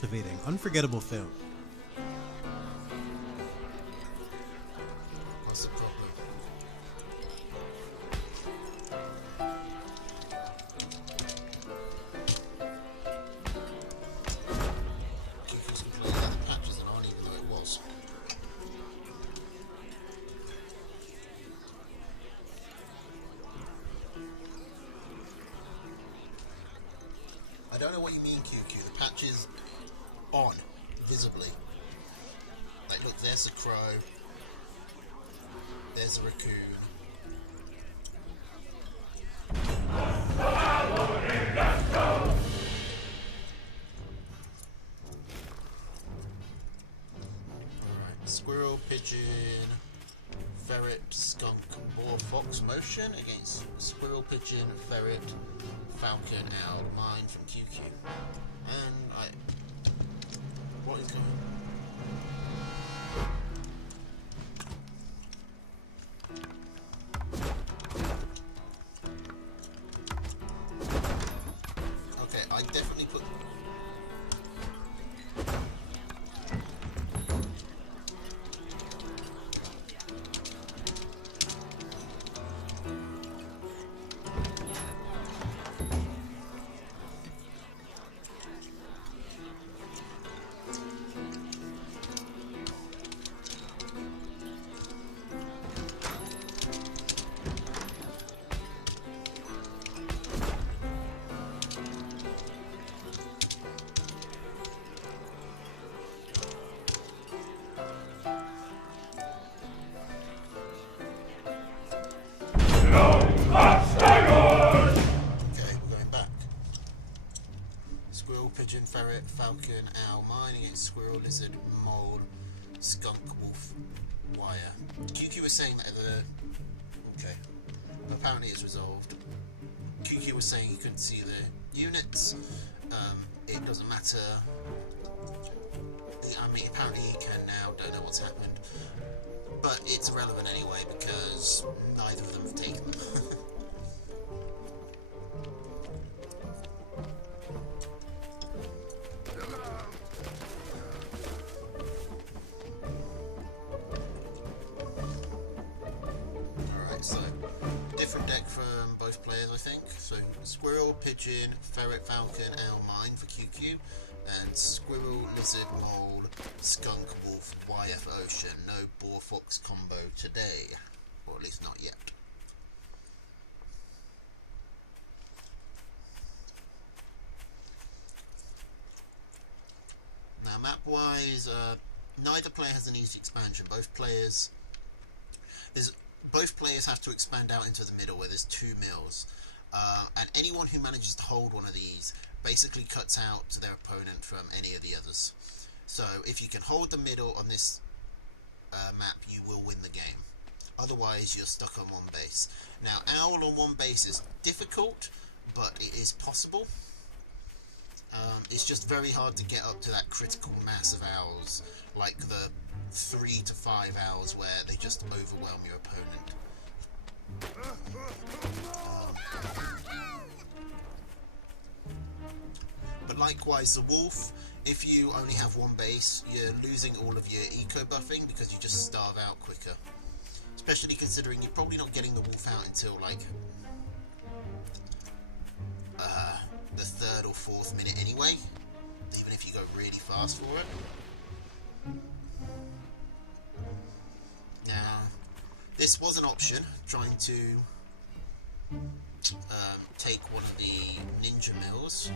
Captivating, unforgettable film. What's the problem? know what you mean, QQ. The patch is on, visibly. Like, look, there's a crow. There's a raccoon. Alright, squirrel, pigeon, ferret, skunk, boar, fox, motion against squirrel, pigeon, ferret, falcon, owl, mine from QQ. And what is going on? Okay, I definitely put... Pigeon, ferret, falcon, owl, mine against squirrel, lizard, mole, skunk, wolf, wire. QQ was saying that okay. Apparently it's resolved. QQ was saying he couldn't see the units. It doesn't matter. I mean, apparently he can now. Don't know what's happened. But it's irrelevant anyway because neither of them have taken them. So, different deck from both players, I think. So, squirrel, pigeon, ferret, falcon, owl, mine for QQ, and squirrel, lizard, mole, skunk, wolf, YF, ocean. No boar, fox combo today, or at least not yet. Now, map-wise, neither player has an easy expansion. Both players have to expand out into the middle where there's 2 mills, and anyone who manages to hold one of these basically cuts out their opponent from any of the others. So if you can hold the middle on this map, you will win the game. Otherwise you're stuck on one base. Now, owl on one base is difficult, but it is possible. It's just very hard to get up to that critical mass of owls, like the 3 to 5 owls where they just overwhelm your opponent. But likewise, the wolf, if you only have one base, you're losing all of your eco buffing because you just starve out quicker. Especially considering you're probably not getting the wolf out until like the 3rd or 4th minute anyway, even if you go really fast for it. Now, this was an option, trying to take one of the ninja mills.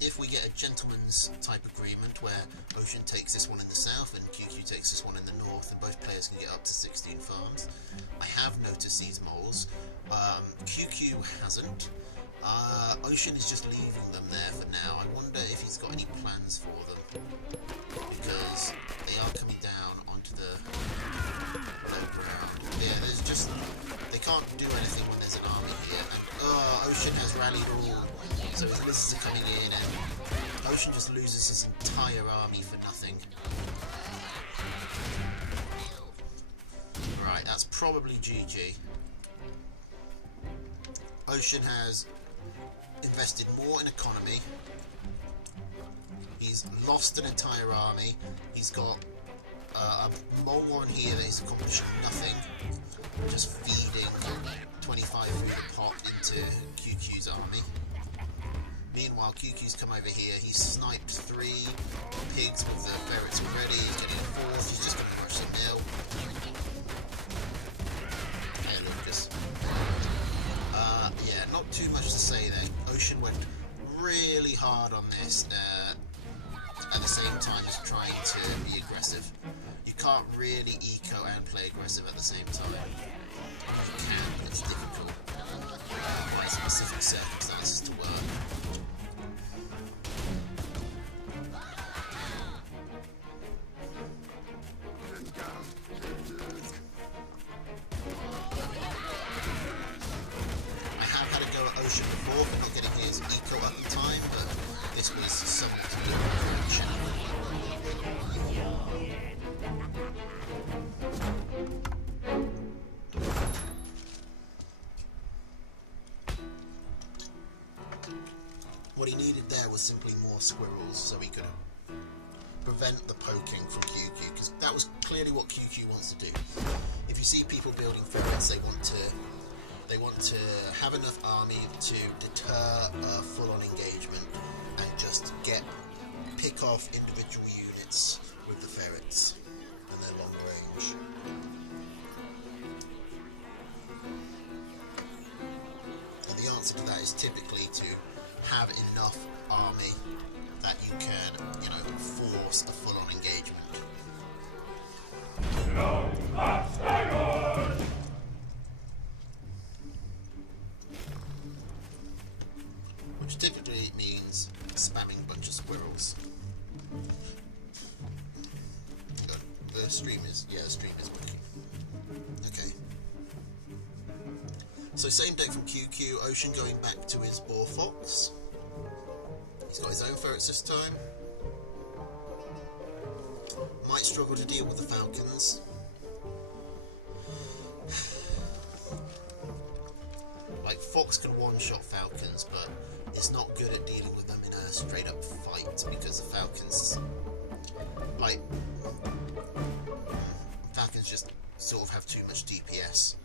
If we get a gentleman's type agreement where Ocean takes this one in the south and QQ takes this one in the north, and both players can get up to 16 farms. I have noticed these moles. QQ hasn't. Ocean is just leaving them there for now. I wonder if he's got any plans for them, because they are coming down onto the low ground. Yeah, there's just... they can't do anything when there's an army here, and Ocean has rallied all, so his lizards are coming in, and Ocean just loses his entire army for nothing. Right, that's probably GG. Ocean has invested more in economy. He's lost an entire army. He's got a mole warren here that is accomplishing nothing, just feeding 25 food a pop into QQ's army. Meanwhile, QQ's come over here. He's sniped 3 pigs with the ferrets already. He's getting a 4th. He's just going to rush the mill. Yeah, Lucas. Yeah, not too much to say there. Ocean went this at the same time as trying to be aggressive. You can't really eco and play aggressive at the same time. You can, but it's difficult. By specific circumstances to work. I have had a go at Ocean before for not getting his eco up in time, but this was somewhat a different challenge. What he needed there was simply more squirrels so he could prevent the poking from QQ, because that was clearly what QQ wants to do. If you see people building ferrets, they want to have enough army to deter full-on engagement and just pick off individual units with the ferrets and their long range. And the answer to that is typically to have enough army that you can, force a full-on engagement. Which typically means spamming a bunch of squirrels. The stream is working. Okay. So same deck from QQ, Ocean going back to his Boar Fox. He's got his own ferrets this time. Might struggle to deal with the Falcons. Like, Fox can one-shot Falcons, but it's not good at dealing with them in a straight-up fight, because the Falcons, Falcons just sort of have too much DPS.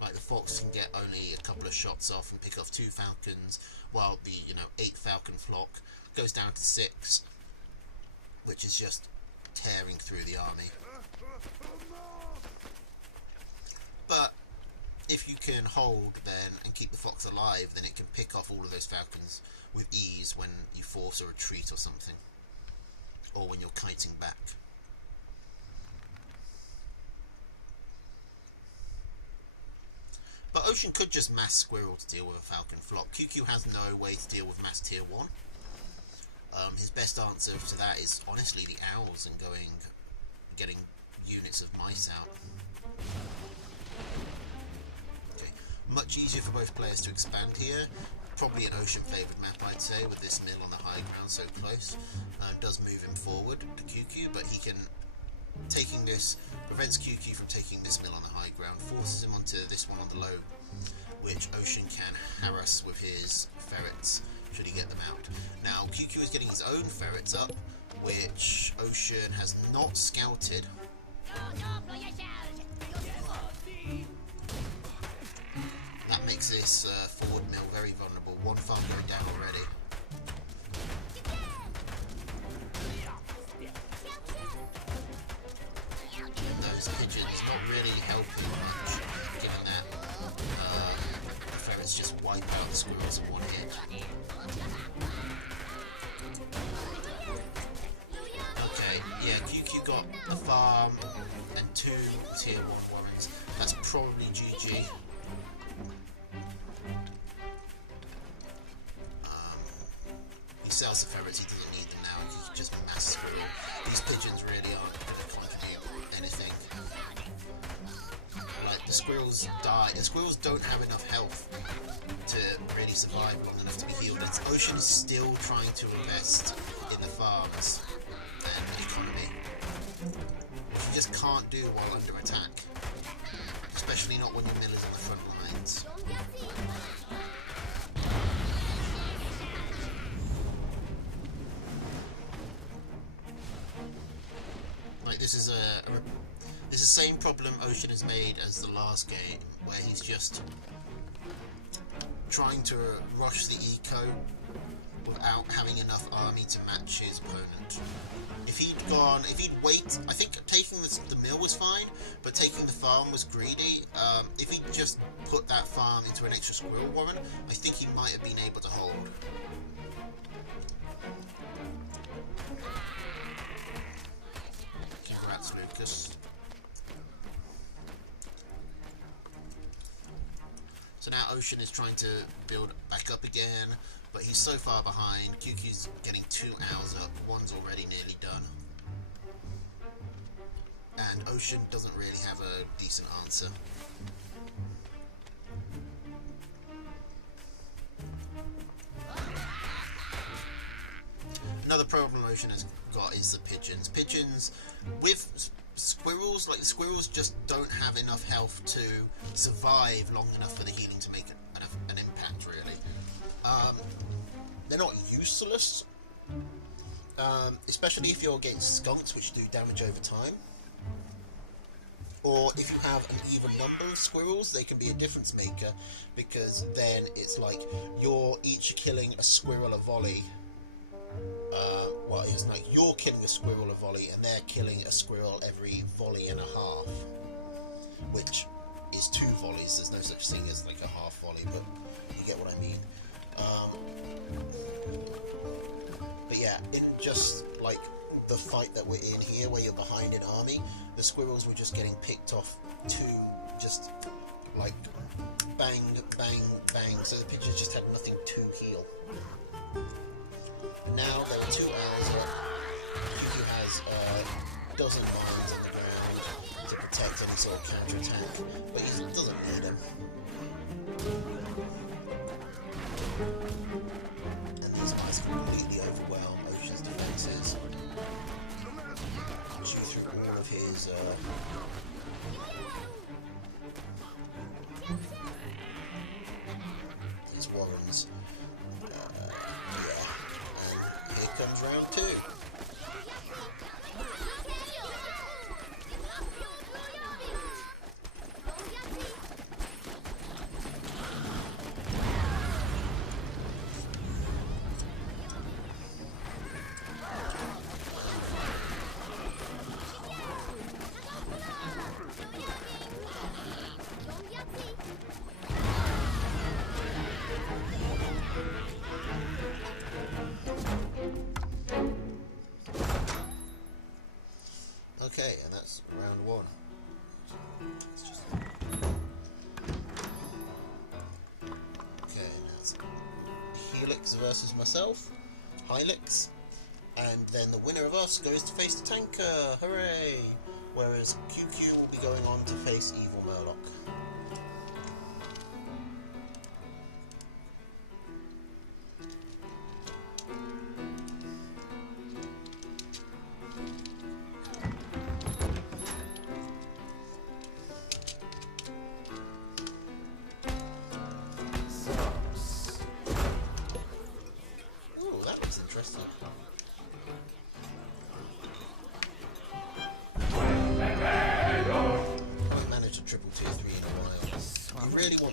Like, the Fox can get only a couple of shots off and pick off 2 Falcons, while the, 8 Falcon flock goes down to 6, which is just tearing through the army. But if you can hold then and keep the Fox alive, then it can pick off all of those Falcons with ease when you force a retreat or something, or when you're kiting back. But Ocean could just mass squirrel to deal with a Falcon flock. QQ has no way to deal with mass tier 1. His best answer to that is honestly the owls and getting units of mice out. Okay, much easier for both players to expand here. Probably an Ocean favoured map, I'd say, with this mill on the high ground so close. Does move him forward to QQ, but he can... Taking this prevents QQ from taking this mill on the high ground, forces him onto this one on the low, which Ocean can harass with his ferrets should he get them out. Now QQ is getting his own ferrets up, which Ocean has not scouted. That makes this forward mill very vulnerable. One farm going down already. Those pigeons not really helping much, given that the ferrets just wipe out the squirrels in one hit. Okay, yeah, QQ got a farm and 2 tier 1 warrants. That's probably GG. He sells the ferrets, he doesn't need them now, he can just mass squirrel. These pigeons really aren't going to contribute anything. Like, the squirrels die. The squirrels don't have enough health to really survive long enough to be healed. And Ocean is still trying to invest in the farms and the economy, which you just can't do while under attack. Especially not when your mill is on the front lines. Like, this is the same problem Ocean has made as the last game, where he's just trying to rush the eco without having enough army to match his opponent. If he'd wait, I think taking the mill was fine, but taking the farm was greedy. If he'd just put that farm into an extra squirrel warren, I think he might have been able to hold. Congrats, Lucas. So now Ocean is trying to build back up again, but he's so far behind. QQ's getting 2 hours up, one's already nearly done. And Ocean doesn't really have a decent answer. Another problem Ocean has got is the pigeons. Pigeons with squirrels, like the squirrels just don't have enough health to survive long enough for the healing to make an impact, really. They're not useless, especially if you're against skunks, which do damage over time. Or if you have an even number of squirrels, they can be a difference maker, because then it's like you're each killing a squirrel a volley. Well, it's like you're killing a squirrel a volley, and they're killing a squirrel every volley and a half, which is 2 volleys. There's no such thing as like a half volley, but you get what I mean. But yeah, in just like the fight that we're in here, where you're behind in army, the squirrels were just getting picked off to just like bang, bang, bang, so the pigeons just had nothing to heal. Now there are 2 hours up. He has a dozen mines on the ground to protect any sort of counter-attack, but he doesn't need them. And these guys completely overwhelm Ocean's defences. Chew through all of his warrens. Comes round 2. Okay, and that's round 1. Okay, now it's Helix versus myself, Helix, and then the winner of us goes to face the tanker, hooray! Whereas QQ will be going on to face Evil Murloc.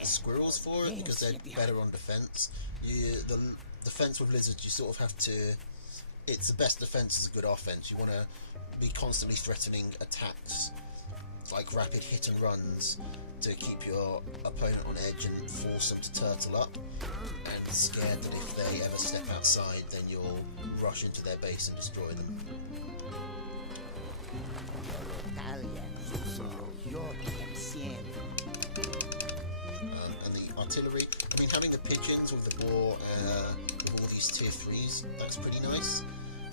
Squirrels for it because they're better on defense. The defense with lizards, you sort of have to. It's the best defense is a good offense. You want to be constantly threatening attacks, like rapid hit and runs, to keep your opponent on edge and force them to turtle up, and scared that if they ever step outside, then you'll rush into their base and destroy them. And the artillery, I mean, having the pigeons with the boar, with all these tier 3s, that's pretty nice,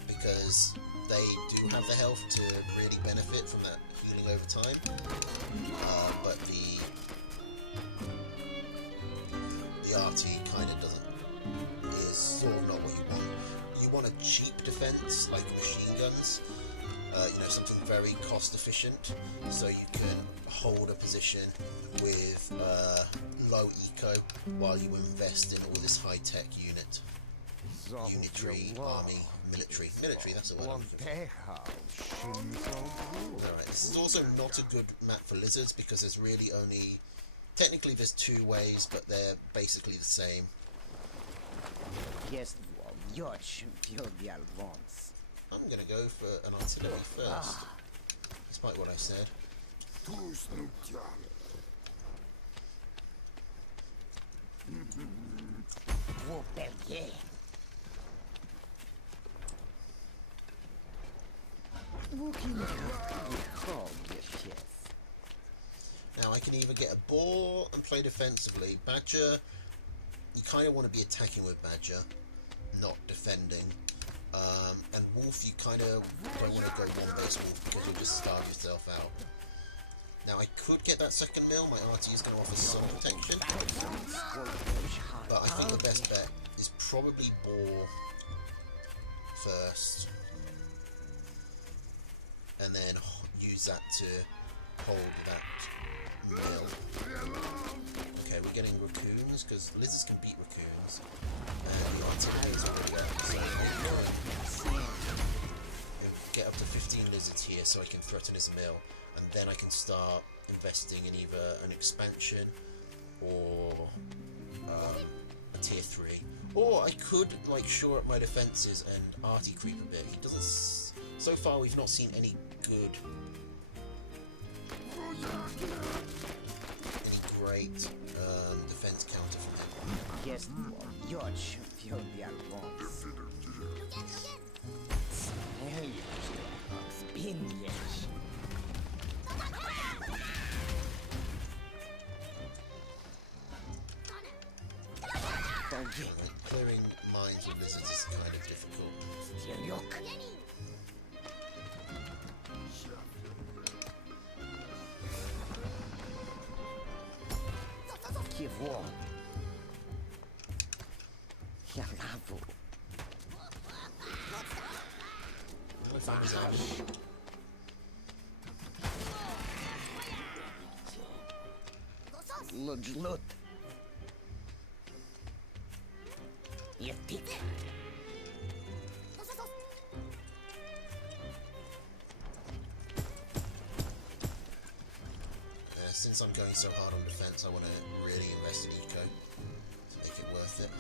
because they do have the health to really benefit from that healing over time, but the RT kind of is sort of not what you want. You want a cheap defense, like machine guns, something very cost efficient, so you can hold a position with low eco while you invest in all this high-tech unitary, army, military, that's the word I'm looking for. Alright, this is also not a good map for lizards because there's really only, technically there's 2 ways, but they're basically the same. your jovial wants. I'm gonna go for an artillery first, despite what I said. Vous perriez. Vous qui me call your chest. Now I can either get a ball and play defensively. Badger, you kind of want to be attacking with Badger, not defending. And Wolf, you kind of don't want to go one base Wolf because you'll just starve yourself out. Now I could get that second mill. My RT is going to offer some protection, but I think the best bet is probably ball first, and then use that to hold that mill. Okay, we're getting raccoons because lizards can beat raccoons, and the artillery is pretty good. So get up to 15 lizards here so I can threaten his mill, and then I can start investing in either an expansion or a tier 3, or I could like shore up my defenses and arty creep a bit. He doesn't. So far, we've not seen any good. Any great defense counter from him. Yes, your jovial wants. Spinach. Clearing mines with lizards is kind of difficult. Kiewo. Jalawu. Ludlut. Yetik. Since I'm going so hard on defense, I want to really invest in eco to make it worth it.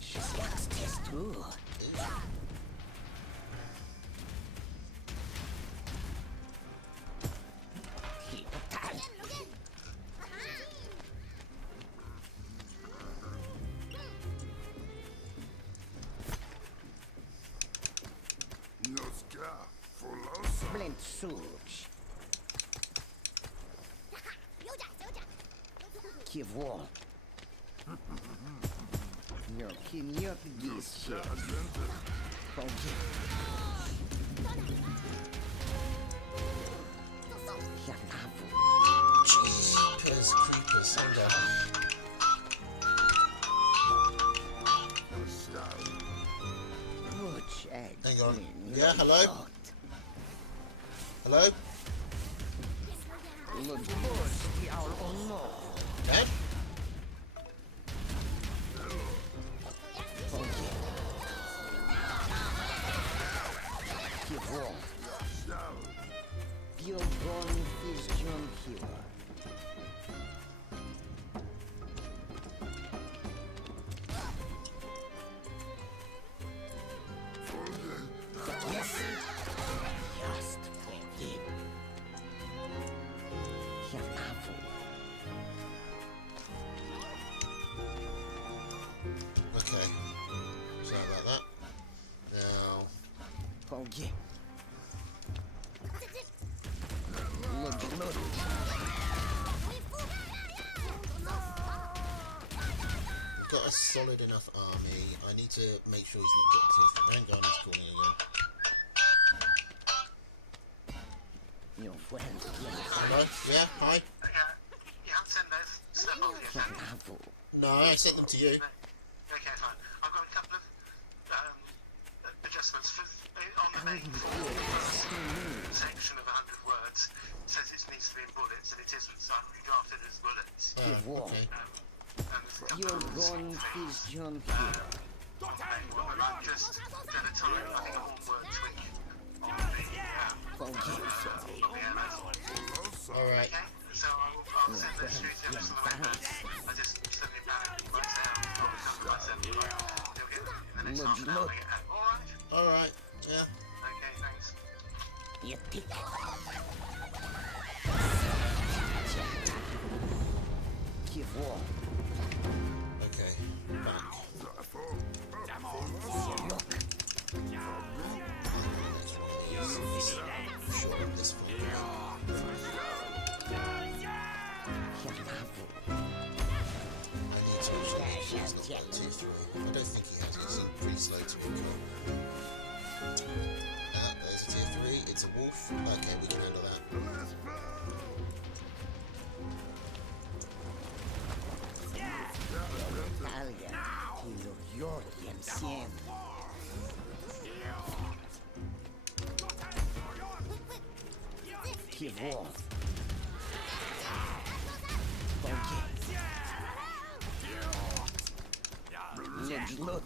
She's got test too. Splint Surge. Kiewo. Your geese shit. Jeepers creepers, hang on. Hang on. Yeah, hello? Hello? Ben? Okay. Sorry about that. Now. We've got a solid enough army. I need to make sure he's not got teeth. Hang on, he's calling again. Your friend. Hello? Yeah, hi? You haven't sent those stuff off yet, have you? No, I sent them to you. Okay, fine. I've got a couple of adjustments for, on the main section of 100 words. It says it needs to be in bullets, and it is drafted as bullets. Okay. And there's a couple You're of going things vision on the main one, and I'm just going to type, I think, a one-word tweak on the Alright. Okay, so I'll send those through to you on the website. I just send it back myself, probably myself. next half an hour. Alright? Alright, yeah. Okay, thanks. You pick. Give war. Okay, back. Sure, this one. I need to actually make sure he's not got 2-3. I don't think he has, he's pretty slow to recover. There's a tier 3, it's a wolf. Okay, we can handle that. Italia. Y lo odio siempre. Give war. Look.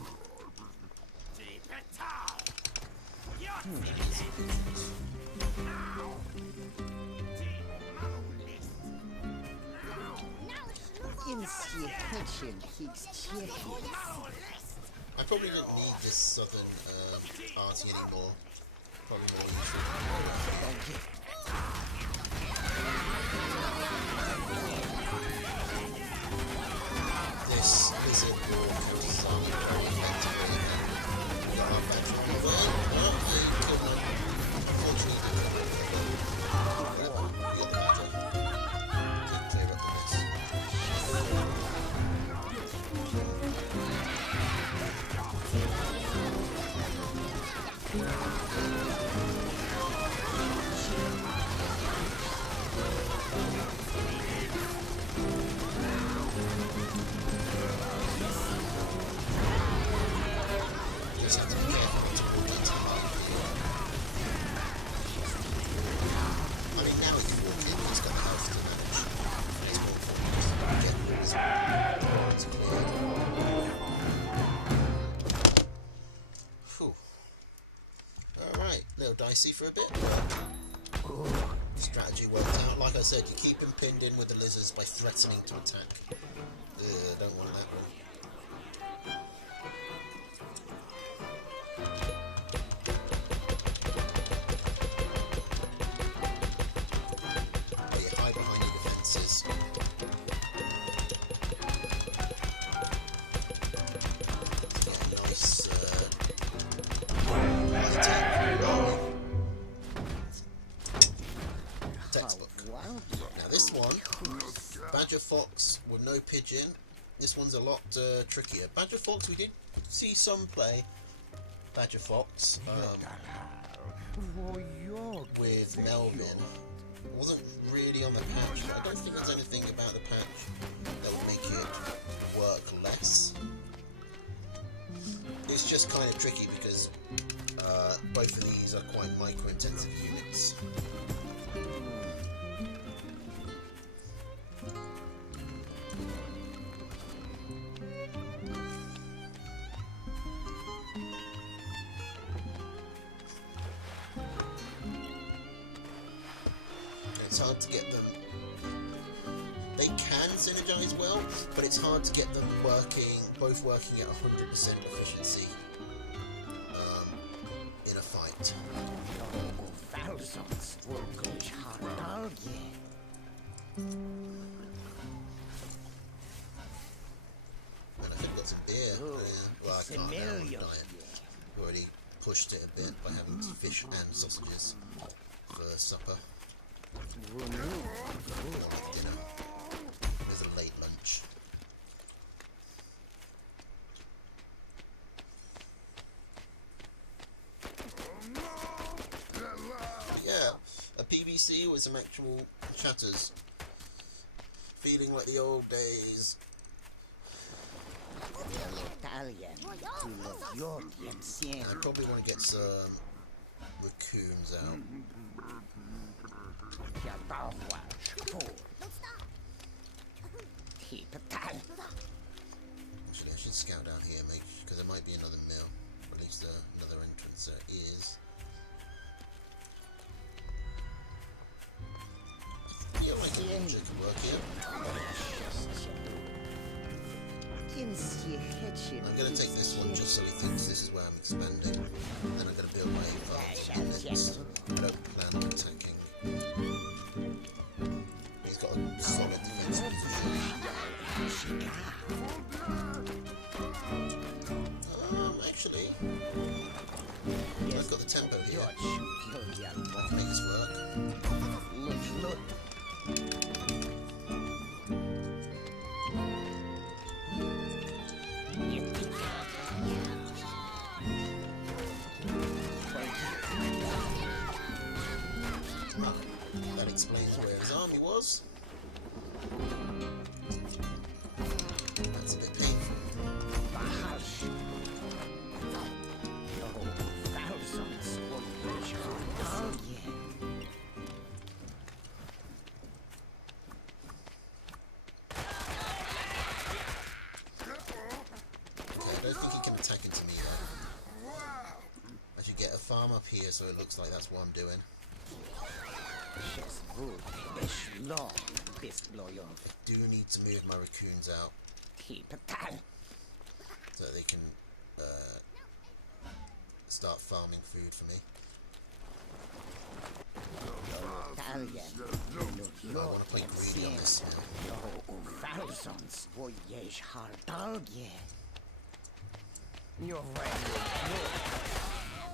I probably didn't need this southern party anymore. Probably more useful. This lizard will counter-summon very effectively. We got our battery. Well, they killed one. Unfortunately, we got the battery. To clear up the mess. Just have to be careful not to walk into the light here. I mean, now he can walk in, he's got the health to manage. It's more important just to get his points cleared. Whew. Alright, little dicey for a bit, but strategy worked out. Like I said, you keep him pinned in with the lizards by threatening to attack. Don't want that one. Badger Fox with no pigeon. This one's a lot trickier. Badger Fox, we did see some play Badger Fox with Melvin. It wasn't really on the patch, but I don't think there's anything about the patch that would make it work less. It's just kind of tricky because both of these are quite micro-intensive units. It's hard to get them. They can synergize well, but it's hard to get them both working at 100% efficiency in a fight. And I think I've got some beer. Well, I can't now, I'm on diet. Already pushed it a bit by having fish and sausages for supper. More like dinner. There's a late lunch. Yeah, a PVC with some actual chatters. Feeling like the old days. I probably want to get some raccoons out. Actually, I should scout out here, because there might be another mill, or at least another entrance there is. I feel like the ninja could work here. I'm going to take this one just so he thinks this expanding. Then I'm going to build my farms in it. I don't plan on attacking. He's got a solid defensive position. Actually, I've got the tempo here. Make this work. That explains where his army was. That's a bit painful. I don't think he can attack into me though. I should get a farm up here so it looks like that's what I'm doing. I do need to move my raccoons out so that they can start farming food for me. I want to play greedy on this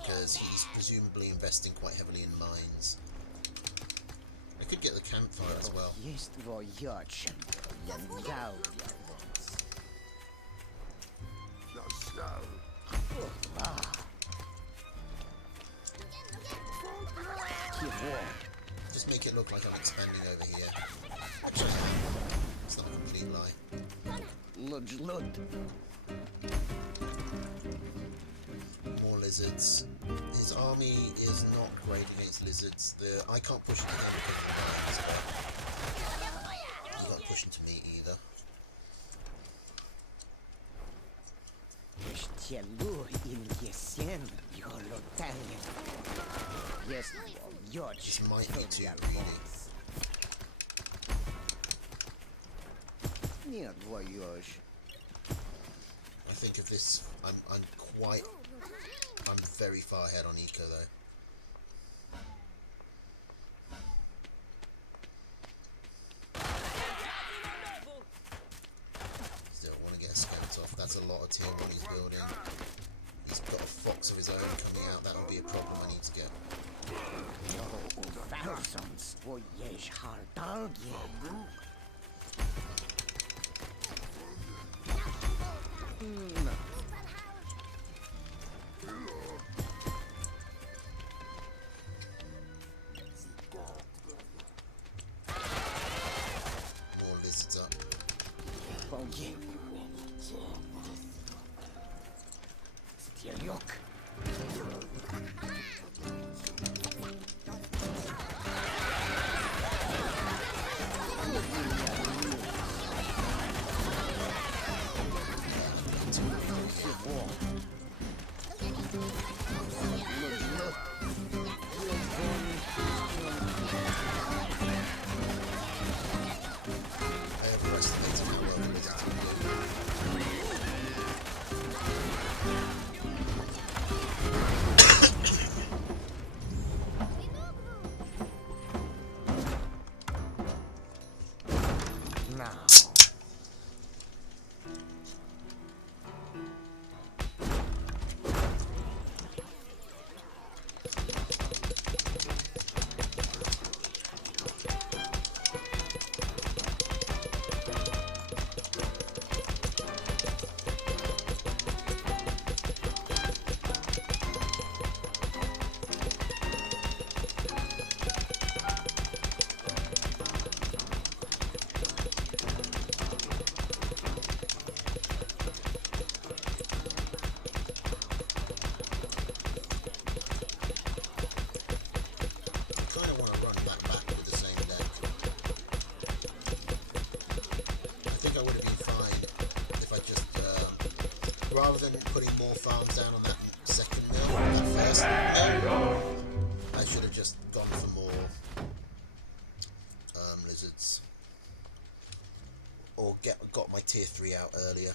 because he's presumably investing quite heavily in mines. I could get the campfire as well. Just make it look like I'm expanding over here. Actually, it's not a complete lie. More lizards. His army is not great against lizards. I can't push into him because of the mines, but he won't push into me either. This might be too greedy. I think of this, I'm very far ahead on eco though. Still want to get a scout off. That's a lot of tier 1 he's building. He's got a fox of his own coming out. That will be a problem I need to get. More lizards up. Rather than putting more farms down on that second mill, that first mill, I should have just gone for more lizards. Or got my tier 3 out earlier.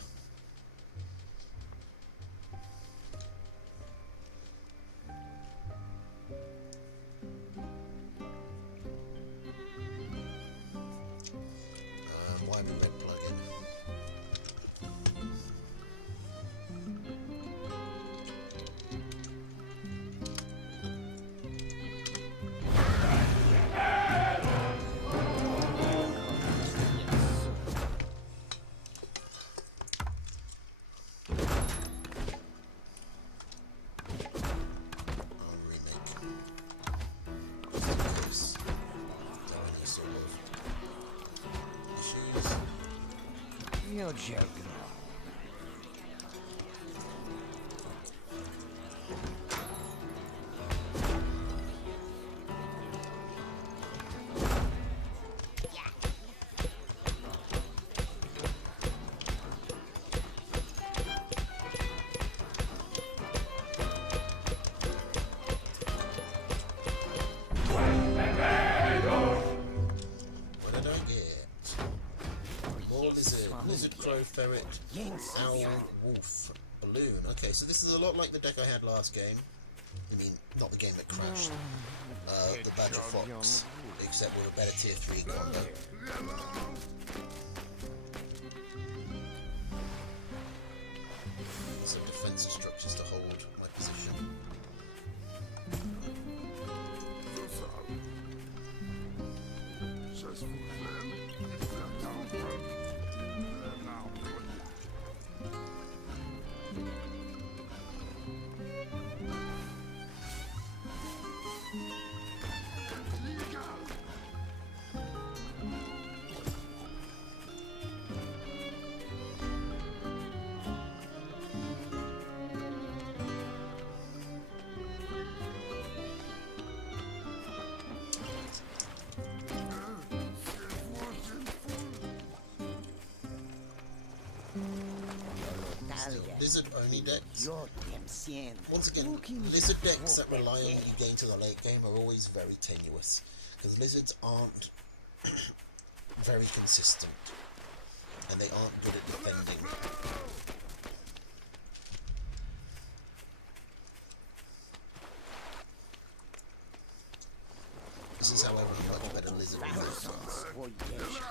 What did I get? Ball lizard, lizard, crow, ferret, owl, wolf, balloon. Okay, so this is a lot like the deck I had last game. I mean, not the game that crashed. The Badger Fox, except with a better tier 3 combo. Some defensive structures to hold my position. Lizard only decks. Once again, lizard decks that rely on you getting to the late game are always very tenuous, because lizards aren't very consistent, and they aren't good at defending. This is how I run much better lizard defense.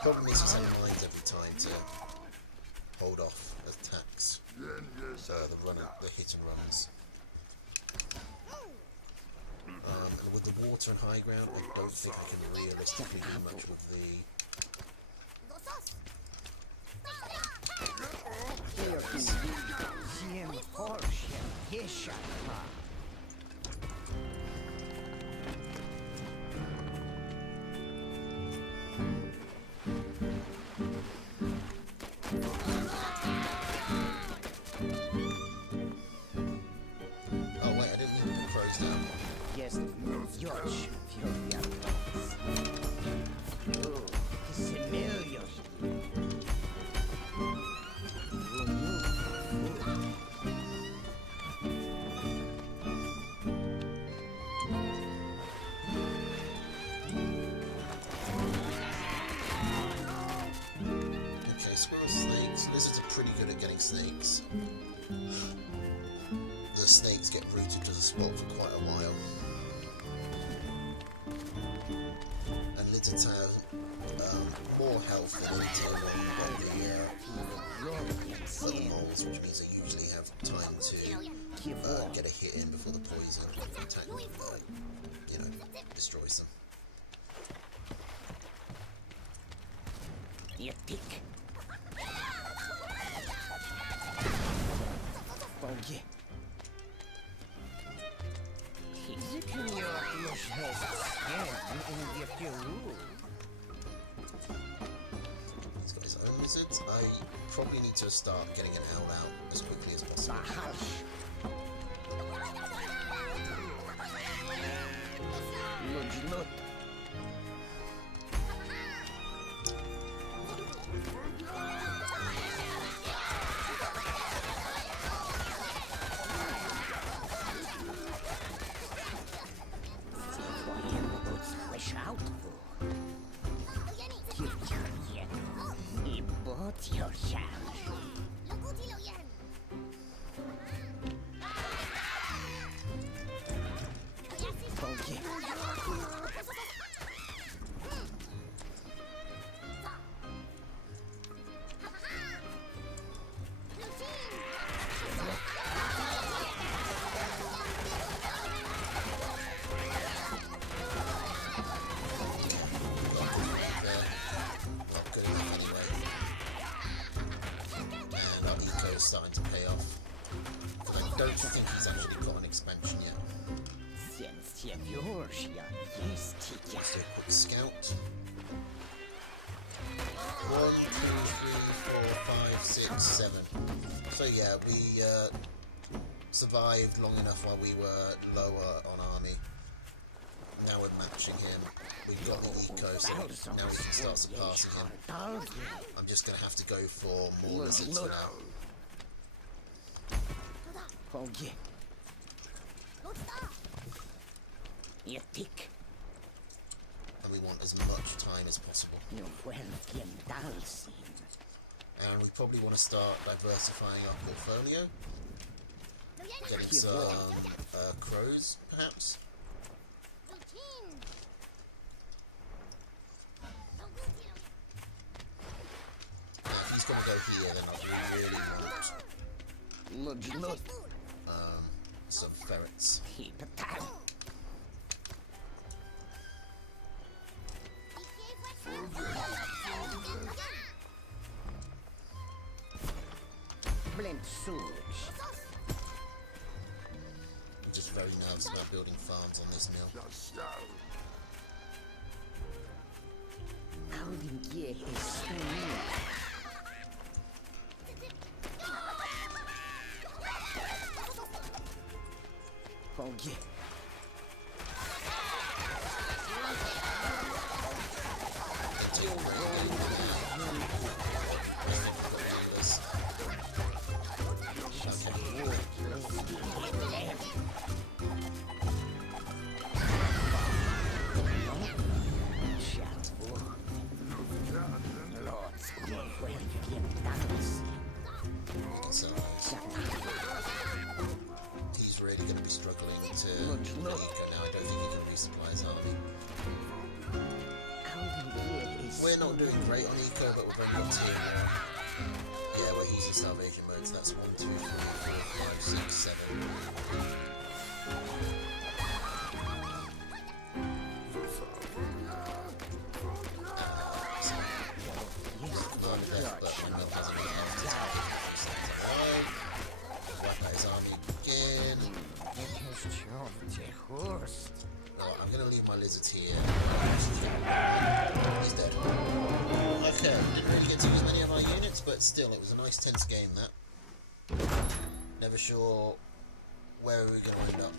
Problem is, you have lines every time to hold off attacks. The hit and runs. And with the water and high ground, I don't think I can realistically do much with the... Lizards are pretty good at getting snakes. The snakes get rooted to the spot for quite a while. And lizards have more health than any tier 1 of the moles, which means they usually have time to get a hit in before the poison attack destroys them. He's got his own lizards. I probably need to start getting an owl out as quickly as possible. Starting to pay off. But I don't think he's actually got an expansion yet. Let's do a quick scout. 1, 2, 3, 4, 5, 6, 7. So yeah, we survived long enough while we were lower on army. Now we're matching him. We've got the eco, so now we can start surpassing him. I'm just going to have to go for more lizards for now. And we want as much time as possible. And we probably want to start diversifying our portfolio. Getting some crows, perhaps. Now, if he's going to go here, then I really want some ferrets. I'm just very nervous about building farms on this mill. He's really going to be struggling to eco now. I don't think he can resupply his army. We're not doing great on eco, but we've only got 2 more. Yeah, we're using starvation mode, so that's 1, 2, 3, 4, 5, 6, 7. I'm going to leave my lizards here. He's dead. Okay, didn't really get to use many of our units, but still, it was a nice tense game, that. Never sure where we're going to end up.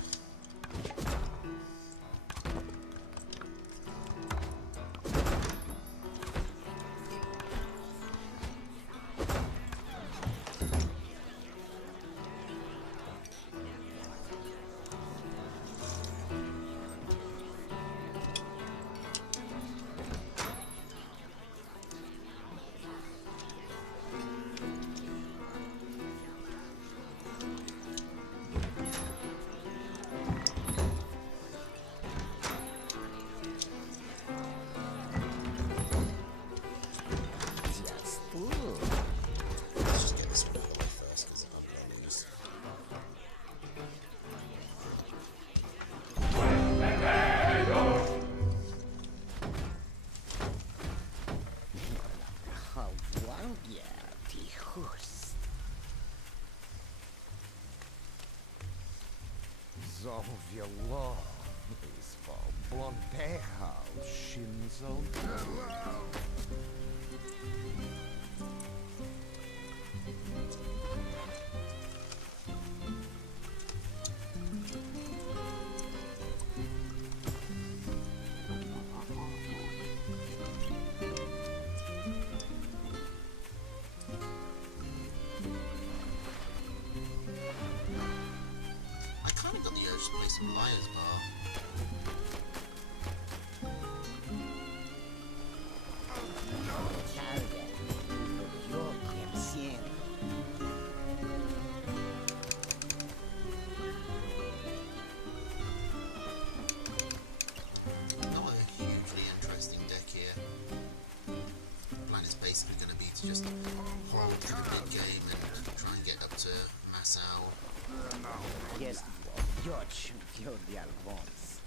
Let's just get this one out of the way first, because I'm going to lose. Zovjelo is for Blondeha Shinzo. I kind of got the urge to play some Liar's Bar. Not a hugely interesting deck here. The plan is basically going to be to just hold through the mid game and try and get up to Massau. Yes, you're the Alphonse.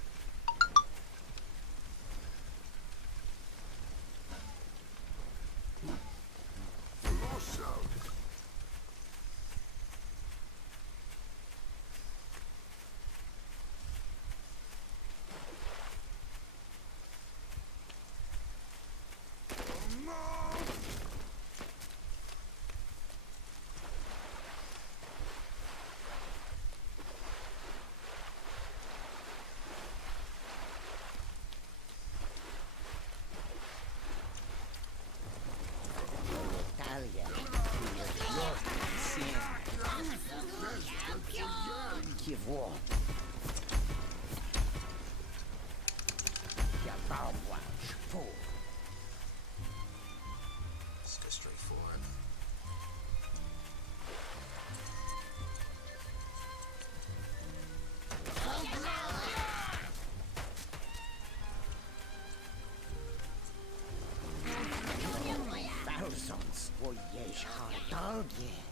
Let's go straight for it. Thousands voyage hard again.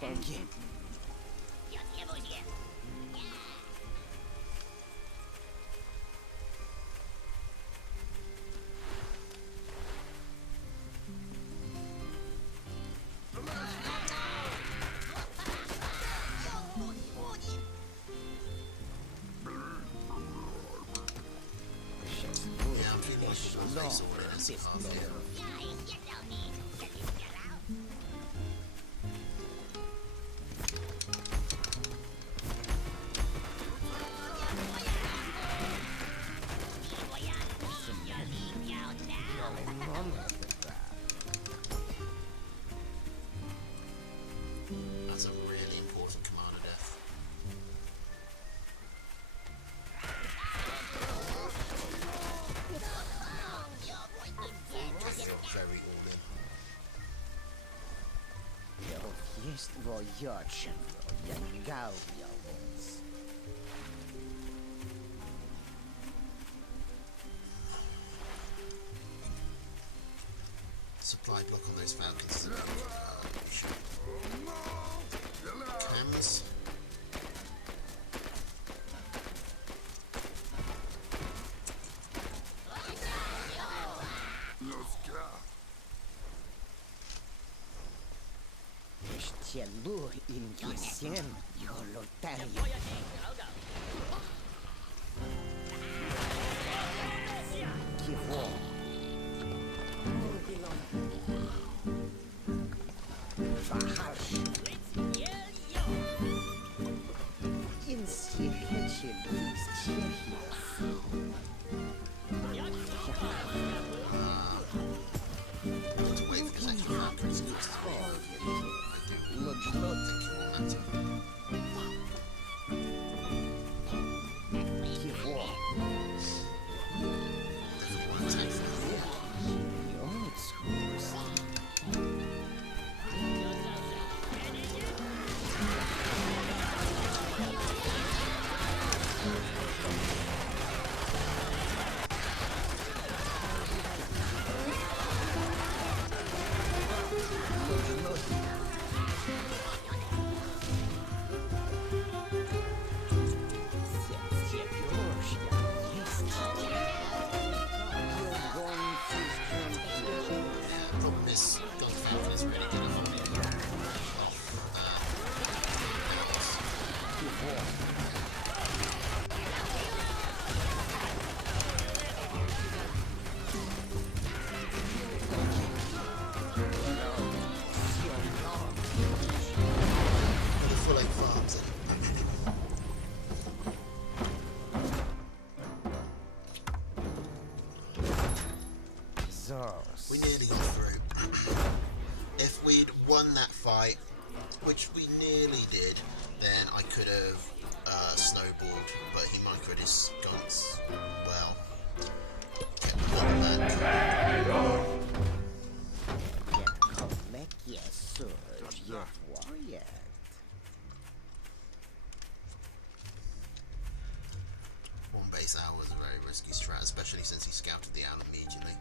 Forget. Yeah, I'm feeling like it's my face all in as a half here. That's a really important commander death. I feel very all in. Jest voyage, Yangawios. Supply block on those falcons. Cams. Estielu Inquisition, Yolotario. Kivo. Bahash. Insihechil To wait for this extra falcons to problem is, Gold Falcon is really good at holding full 8 farms in. We nearly got through. If we'd won that fight, which we nearly did, then I could have snowballed, but he microed his skunks well. Kept the ball back. One base owl was a very risky strat, especially since he scouted the owl immediately.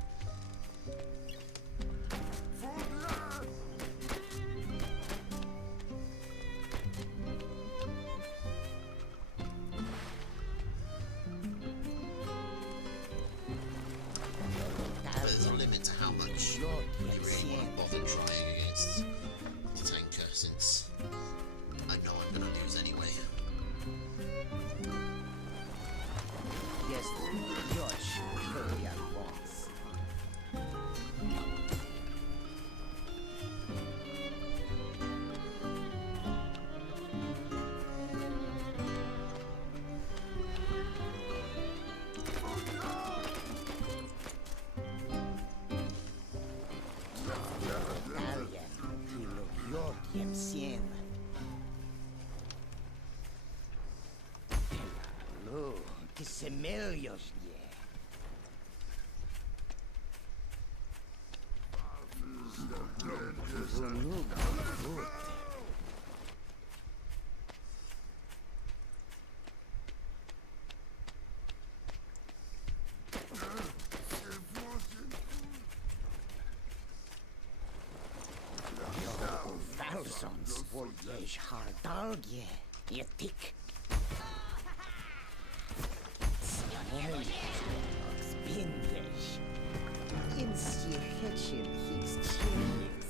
But there's a limit to how much you really want to bother trying against the tanker, since I know I'm going to lose anyway. Yes, George, very advanced. que se melios je. Thousands voyage hardalgie, je tik. Spindish. In sie hetchen his chills.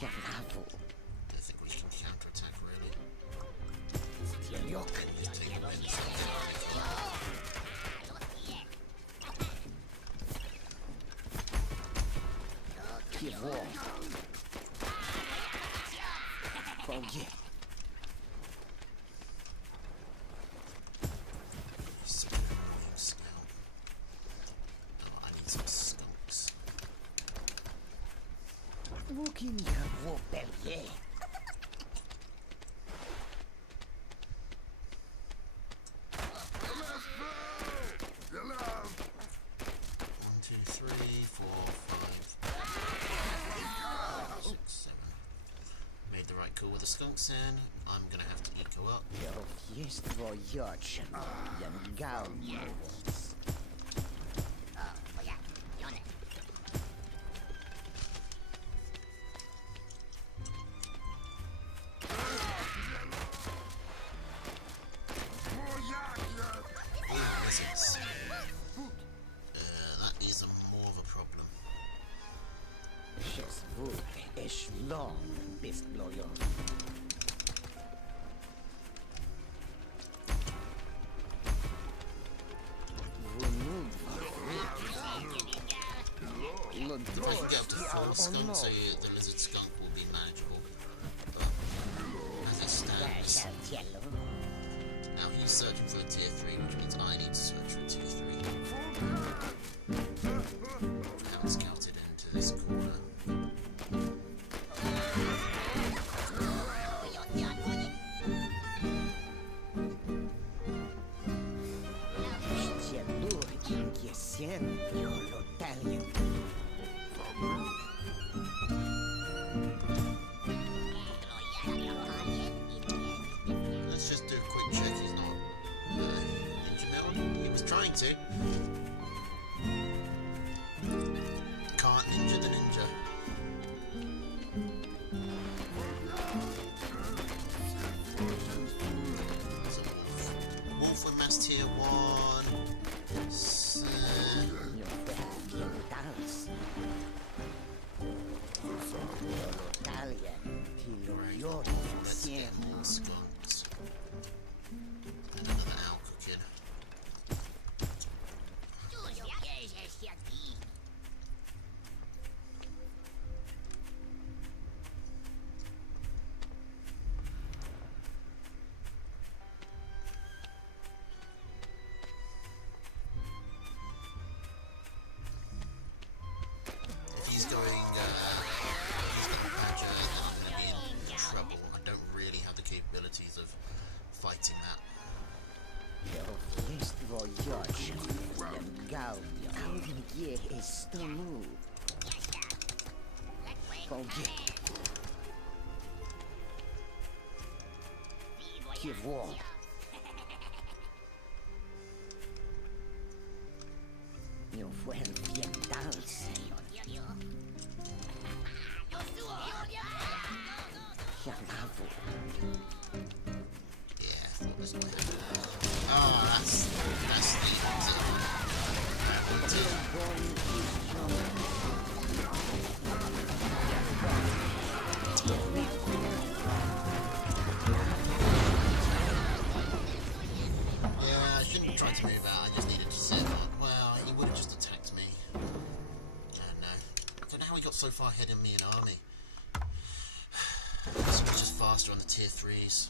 Bravo. I think we can counterattack really. Look. Just take a bit of Give war. Forget. Such an annoying scout. Oh, I need some skunks. Walking your war belly. 1, 2, 3, 4, 5, 6, 7. Made the right call with the skunks in. I'm gonna have to eco up. Your jest voyage. Young galleons. Lizards. That is more of a problem. Just wood is long, best loyal. If I can get up to 4 skunks, so the lizard skunk will be manageable. But as it stands, now he's searching for a tier 3, which means I need to search for a tier 3. I haven't scouted into this corner. Let's just do a quick check. He's not ninja mill. He was trying to. Can't ninja the ninja. There's a wolf. Wolf with mass tier 1. Let's get more skunks. And another owl cooking. If he's going, he's got the badger, then I'm going to be in trouble. I don't really have the capabilities of fighting that. Jest voyage. Young galleon. Hier is the move. Forget. Give war. You fue bien dulce. Yeah, I thought this might happen. so far ahead of me in army. So we're just faster on the tier 3s.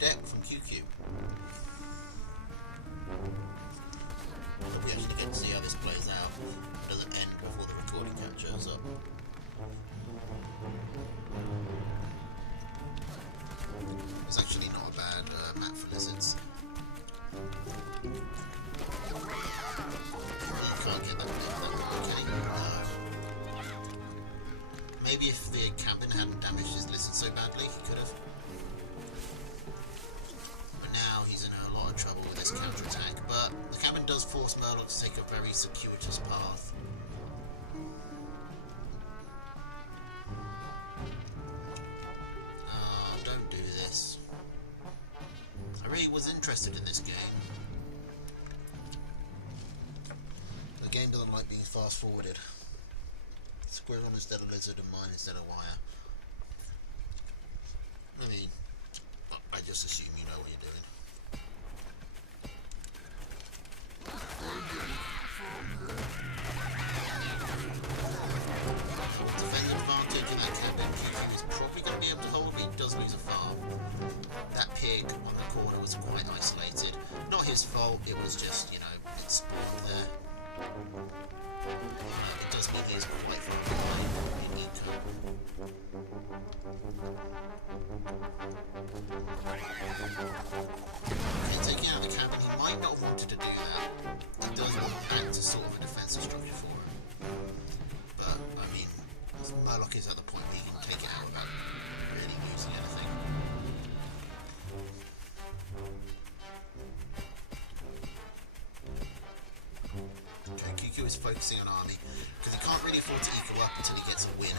Deck from QQ. But we actually get to see how this plays out. It doesn't end before the recording catches up. It's actually not a bad map for lizards. You can't get that okay. No. Maybe if the cabin hadn't damaged his lizard so badly, he could have. Now he's in a lot of trouble with this counter-attack, but the cabin does force Murloc to take a very circuitous path. Oh, don't do this. I really was interested in this game. The game doesn't like being fast-forwarded. Squirrel instead of lizard and mine instead of wire. I mean, I just assume you know what you're doing. Defensive advantage in that cabin. QQ is probably going to be able to hold, but he does lose a farm. That pig on the corner was quite isolated. Not his fault, it was just, you know, it spawned there. It does mean he's quite far behind in eco. Okay, taking out the cabin, he might not have wanted to do that. He does want to act as sort of a defensive structure for him. But, I mean, Murloc is at the point where he can take it out without really losing anything. Okay, QQ is focusing on army, because he can't really afford to equal up until he gets a win.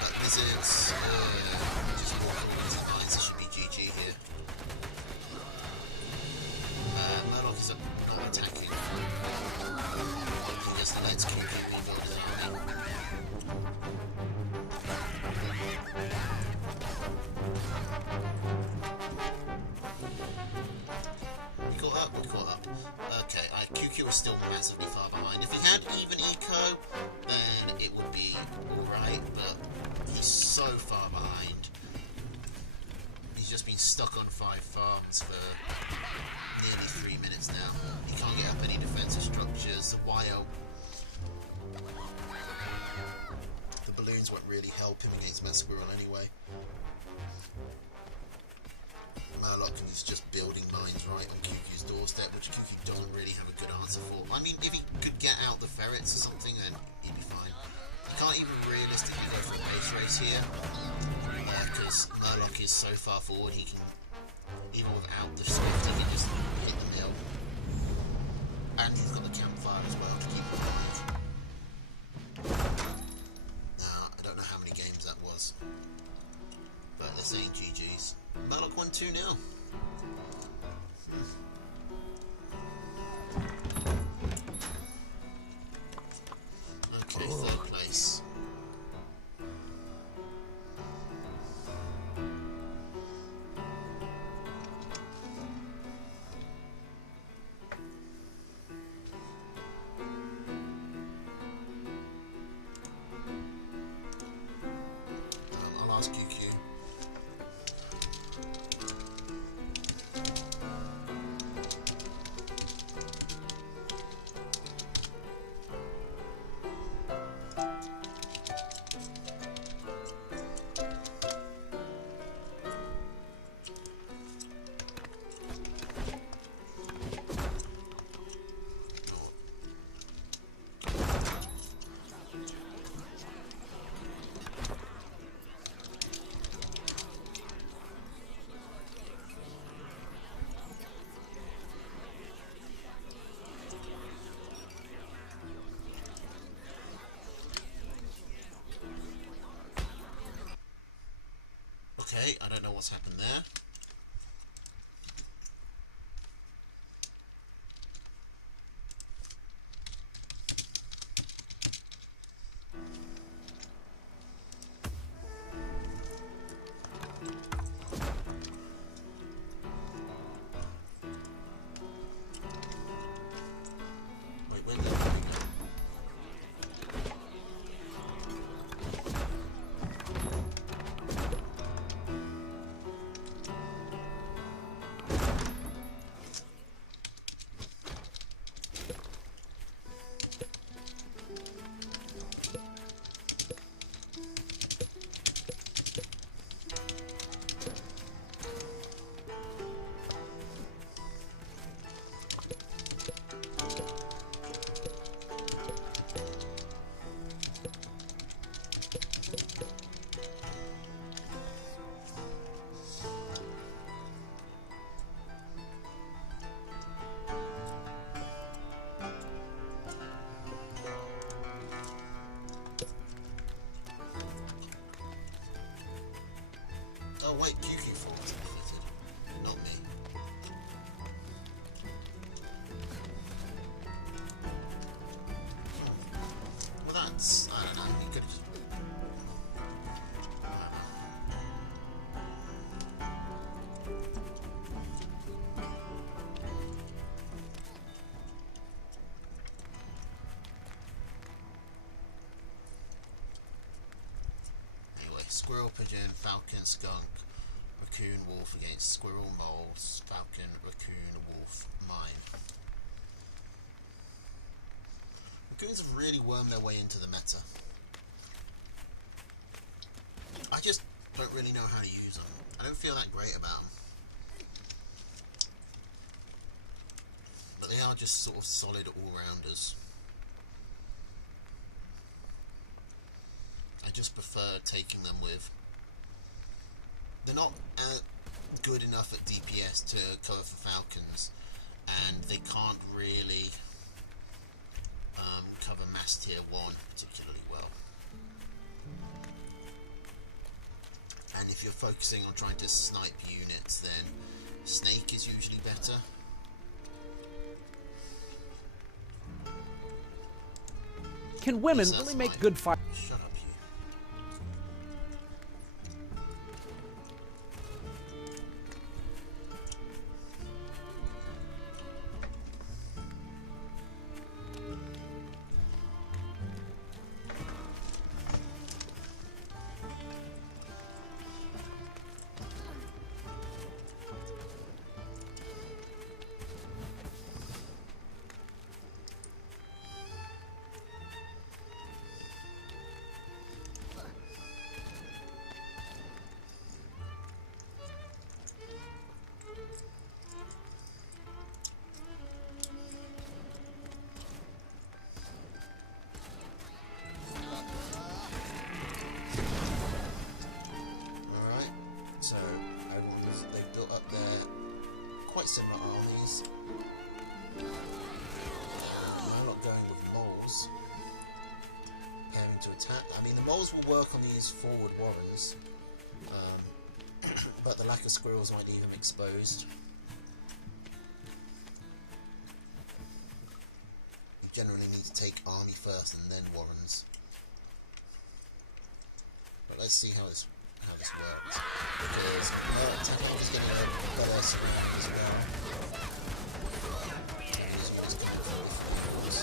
But lizards, just walk over to lines, this should be GG here. Murloc is not attacking. He just lets QQ rebuild his army. We caught up. Okay, QQ is still massively far behind. If he had even eco, then it would be alright, but he's so far behind. He's just been stuck on 5 farms for nearly 3 minutes now. He can't get up any defensive structures. The balloons won't really help him against Masquerade anyway. Murloc is just building mines right on QQ's doorstep, which QQ doesn't really have a good answer for. I mean, if he could get out the ferrets or something, then he'd be fine. You can't even realistically go for a base race here, because Murloc is so far forward, he can, even without the Swift, he can just hit the mill. And he's got the campfire as well to keep him alive. Now, I don't know how many games that was, but they're saying GG's. Murloc won 2-0. Okay, 3rd place. I'll ask QQ. Okay, I don't know what's happened there. Wait, where did that go? Oh wait, QQ form was defeated, not me. Well that's, I don't know, he could have just... Anyway, squirrel, pigeon, falcon, skunk, raccoon, wolf against squirrel, mole, falcon, raccoon, wolf, mine. Raccoons have really wormed their way into the meta. I just don't really know how to use them. I don't feel that great about them. But they are just sort of solid all-rounders. I just prefer taking them with... They're not good enough at DPS to cover for falcons, and they can't really cover mass tier 1 particularly well. And if you're focusing on trying to snipe units, then snake is usually better. Can women Yes, really that's make fine. good fire? Shut up, you. Alright, so they've built up their quite similar armies. I'm not going with moles. Preparing to attack. I mean, the moles will work on these forward warrens, but the lack of squirrels might leave them exposed. You generally need to take army first and then warrens. But let's see how this works, because attacking is getting a better surround as well. These units come with forwards.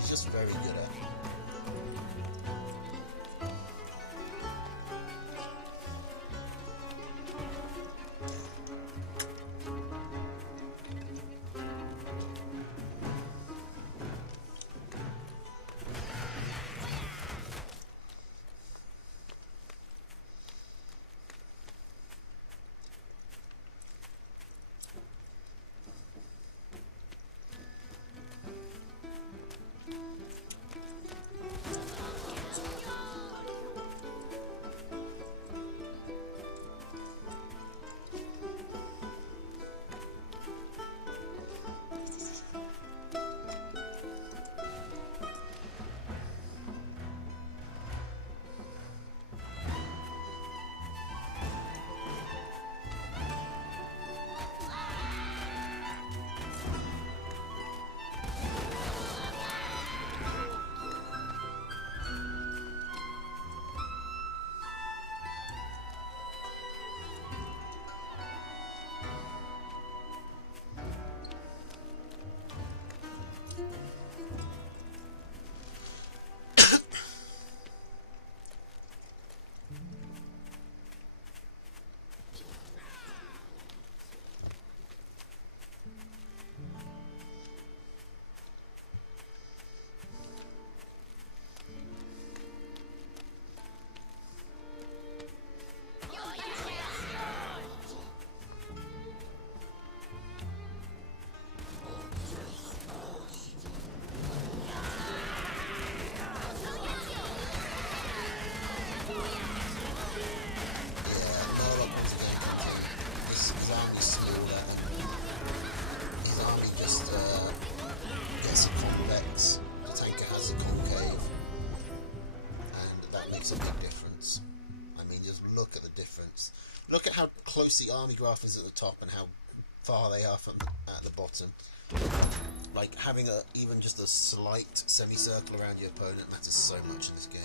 She's just very good at it. Look at how close the army graph is at the top and how far they are from at the bottom. Like, having even just a slight semicircle around your opponent matters so much in this game.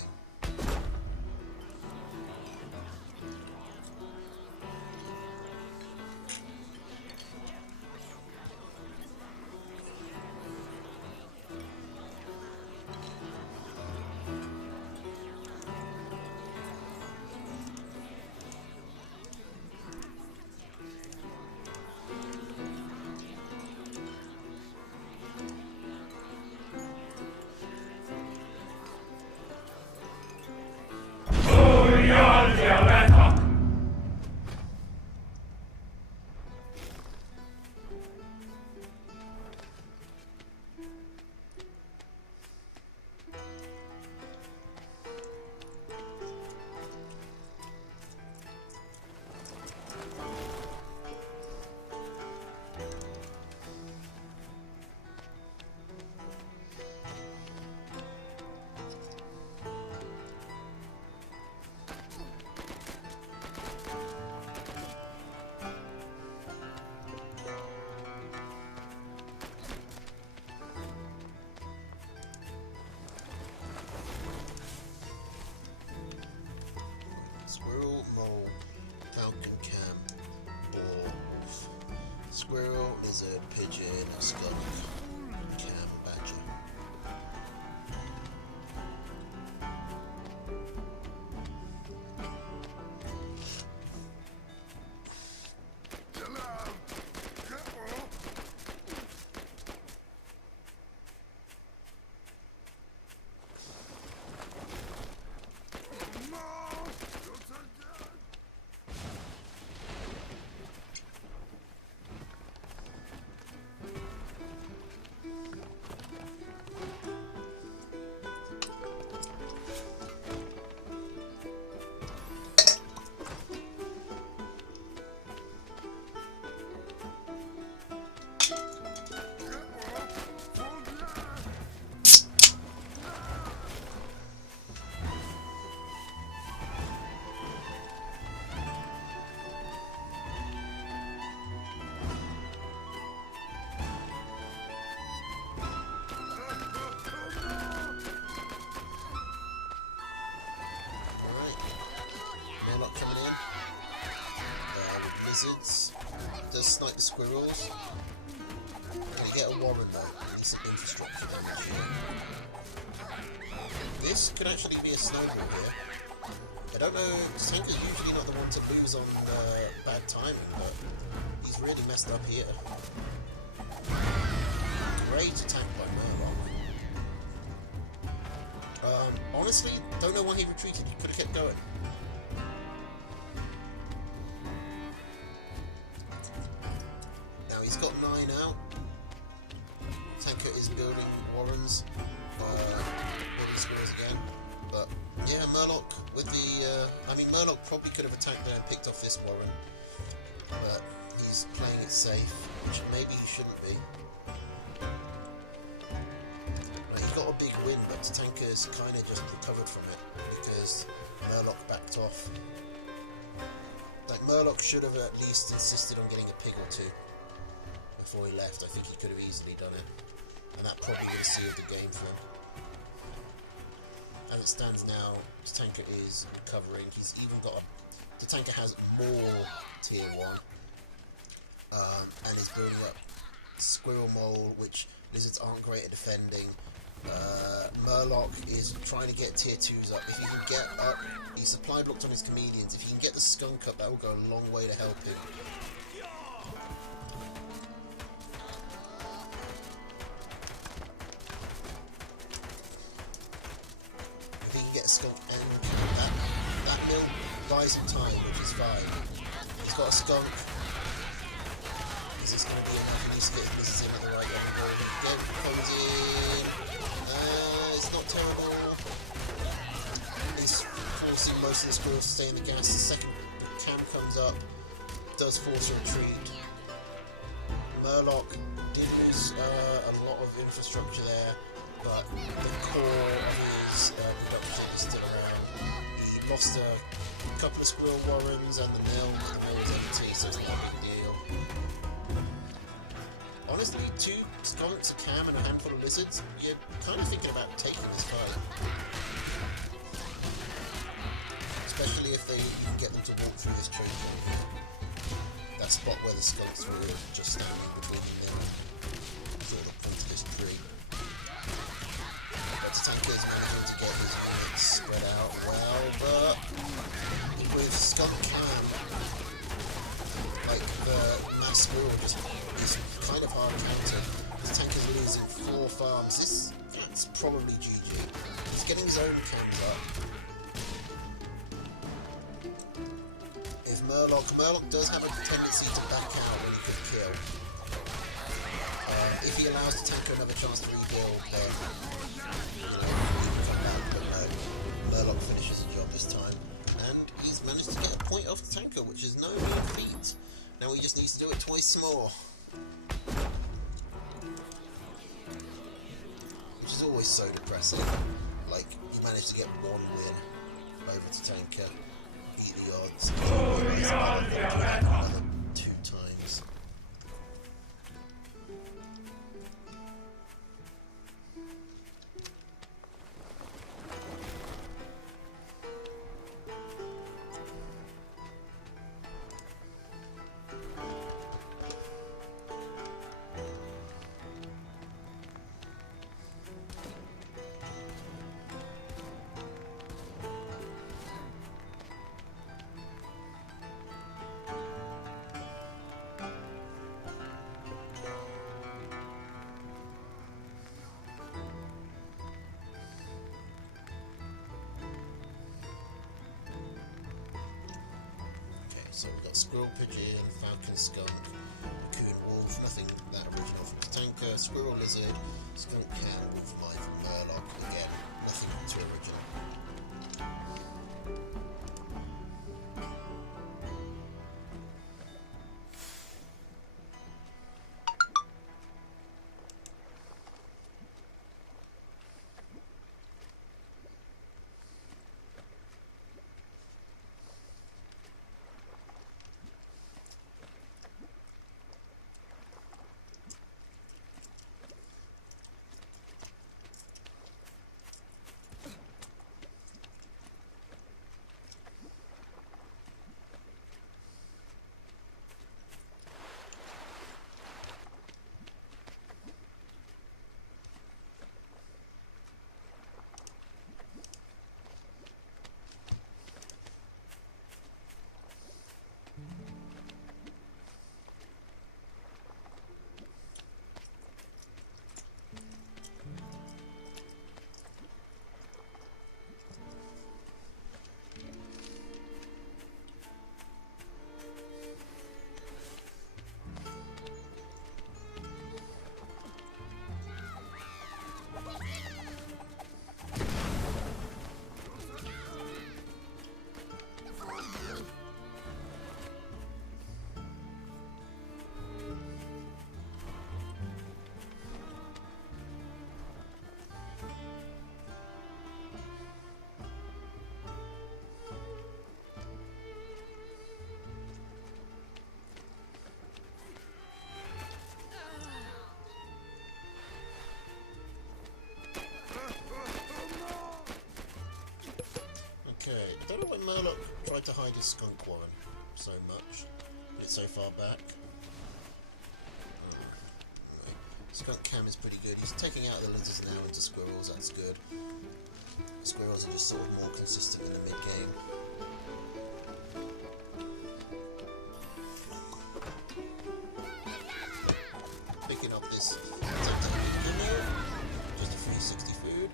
Squirrel, mole, falcon, cam, boar, wolf. Squirrel, lizard, pigeon, skunk, cam, badger. Coming in with lizards, does snipe the squirrels. Can he get a warren though? He needs some infrastructure damage here. This could actually be a snowball here. I don't know, Tanker's usually not the one to lose on bad timing, but he's really messed up here. Great attack by Murloc. Honestly, don't know why he retreated, he could have kept going. He's got 9 out. Tanker is building warrens, building squirrels again. But yeah, Murloc with the. I mean, Murloc probably could have attacked there and picked off this warren, but he's playing it safe, which maybe he shouldn't be. He got a big win, but Tanker's kind of just recovered from it because Murloc backed off. Like, Murloc should have at least insisted on getting a pig or two before he left. I think he could have easily done it, and that probably would have sealed the game for him. As it stands now, his Tanker is recovering. He's even got the Tanker has more tier 1 and is building up Squirrel Mole, which Lizards aren't great at defending. Murloc is trying to get tier 2s up. If he can get up, he's supply blocked on his chameleons. If he can get the skunk up, that will go a long way to help him. If he can get a skunk and that mill buys him time, which is fine. He's got a skunk. Is this going to be enough? He needs to get this in at the right level. Again, comes in. It's not terrible. It's forcing most of the squirrels to stay in the gas. The second the cam comes up, does force a retreat. Murloc did lose a lot of infrastructure there, but the core of his reduction is still around. He lost a couple of squirrel warrens and the mill. The mill was empty, so it's not a big deal. Honestly, 2 skunks, a cam, and a handful of lizards, you're kind of thinking about taking this fight. Especially if you can get them to walk through this tree. That spot where the skunks were just standing between them and draw the point of this tree. But Tanker's managing to get his units spread out well, but with skunk cam, like the mass squirrel just is kind of hard counted. This Tanker's losing 4 farms. That's probably GG. He's getting his own cams up. If Murloc does have a tendency to back out when he could kill. If he allows the Tanker another chance to rebuild, then he can come back. But no, Murloc finishes the job this time, and he's managed to get a point off the Tanker, which is no mean feat. Now he just needs to do it twice more. Which is always so depressing. Like, you manage to get 1 win over to Tanker, beat the odds, another 2 times. So we've got Squirrel Pigeon, Falcon Skunk, Raccoon Wolf, nothing that original from the Tanker, Squirrel Lizard, Skunk Cat, Wolf Mine from Murloc, again, nothing too original. I don't know why Murloc tried to hide his skunk warren so much. It's so far back. Skunk Cam is pretty good. He's taking out the lizards now into squirrels, that's good. Squirrels are just sort of more consistent in the mid-game. Picking up this just a 360 food.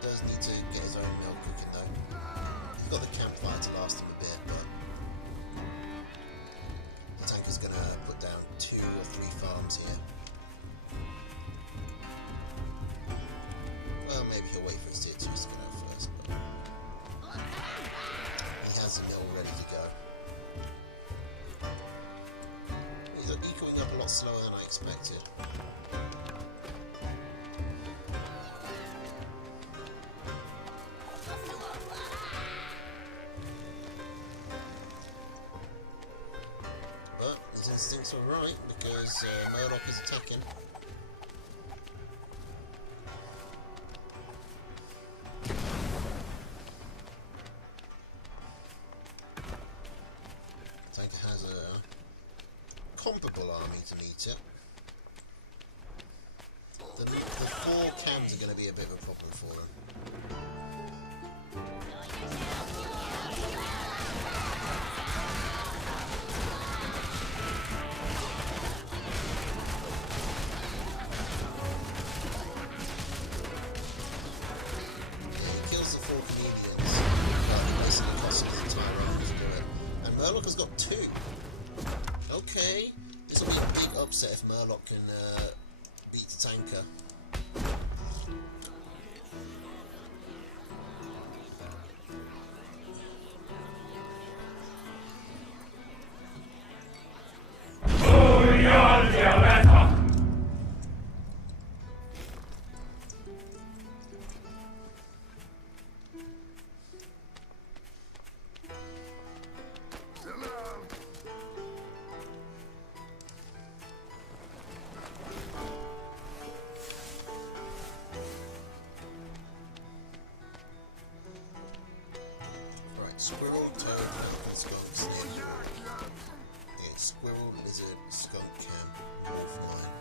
Does need to get his own meal cooking though. He's got the campfire to last him a bit, but the tanker's gonna put down 2 or 3 farms here. Well, maybe he'll wait for his tier 2s to get out first, but he has the mill ready to go. He's ecoing up a lot slower than I expected. But his instincts are right because Murdoch is attacking. Tanker has a comparable army to meet it. The 4 cams are going to be a bit of a problem for them. Yeah, he kills the 4 comedians, but he basically costs him the entire army to do it. And Murloc has got 2. Okay, this will be a big upset if Murloc can beat the tanker. Squirrel, toad, and skunks near you. Yeah, squirrel, lizard, skunk camp, wolf line.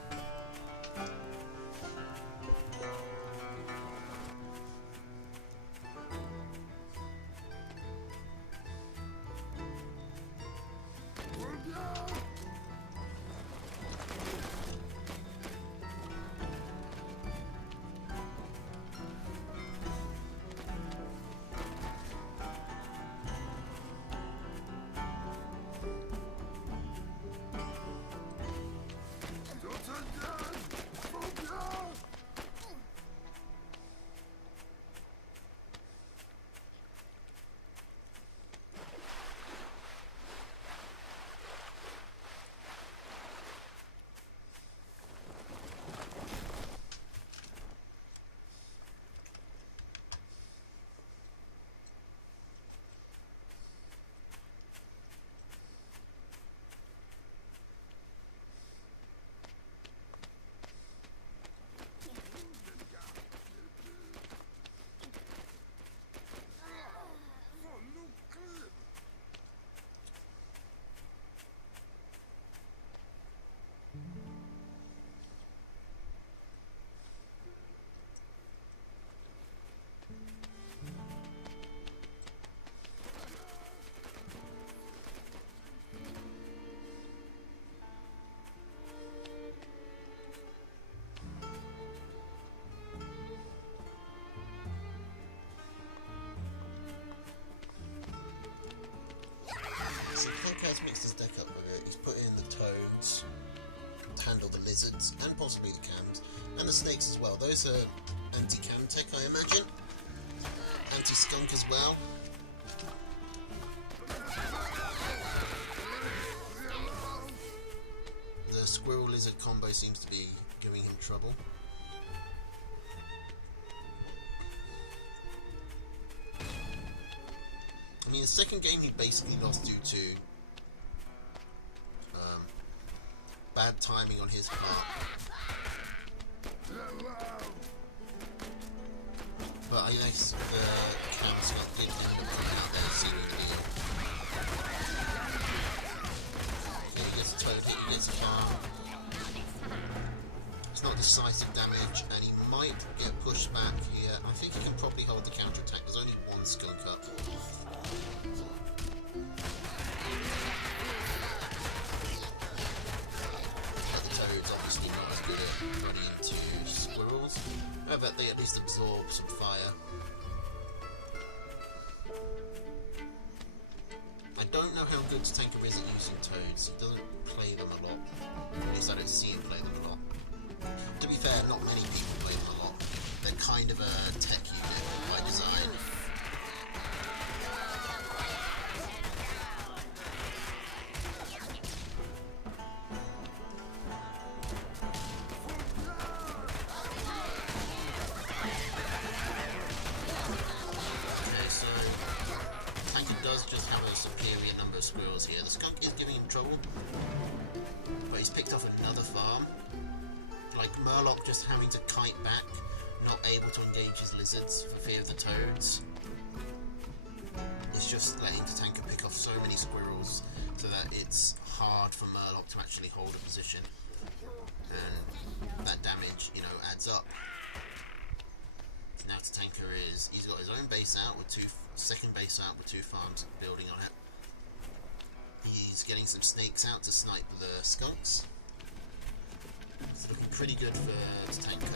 Has mixed his deck up with it. He's put in the toads to handle the lizards and possibly the cams and the snakes as well. Those are anti-cam tech, I imagine. Anti-skunk as well. The squirrel lizard combo seems to be giving him trouble. I mean, the second game he basically lost due to bad timing on his part. But I guess the camps did end up out there seemingly. He gets a toad hit, he gets a cam. decisive damage, and he might get pushed back here. I think he can probably hold the counter-attack. There's only one skunk up. But the toad's obviously not as good at running into squirrels. However, they at least absorb some fire. I don't know how good Tanker is at using toads. He doesn't play them a lot. At least I don't see him play them a lot. To be fair, not many people play them a lot. They're kind of a tech unit by design. Okay, so Tanker does just have a superior number of squirrels here. The skunk is giving him trouble, but he's picked off another farm. Like Murloc just having to kite back, not able to engage his lizards for fear of the toads. It's just letting the Tanker pick off so many squirrels so that it's hard for Murloc to actually hold a position. And that damage, you know, adds up. Now Tanker he's got his own base out with second base out with 2 farms building on it. He's getting some snakes out to snipe the skunks. It's looking pretty good for Tanker.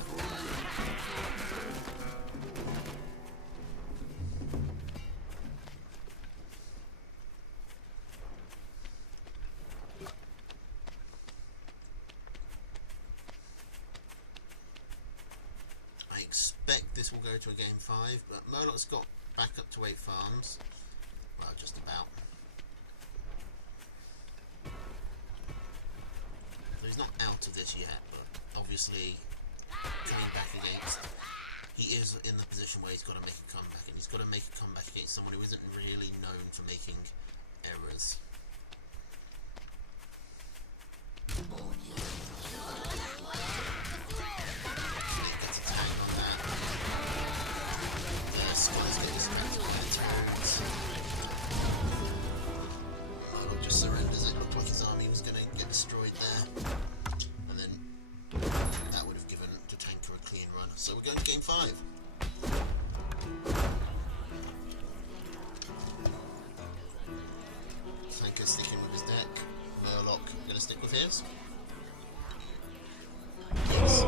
I expect this will go to a game 5, but Murloc's got back up to 8 farms. Well, just about. He's not out of this yet, but obviously coming back against, he is in the position where he's got to make a comeback, and he's got to make a comeback against someone who isn't really known for making errors. He gets a tag on that. The Sky's getting distracted by the turrets. Murloc just surrenders. It looked like his army was going to get destroyed there. That would have given the Tanker a clean run. So we're going to game 5. Tanker sticking with his deck. Murloc going to stick with his. Yes.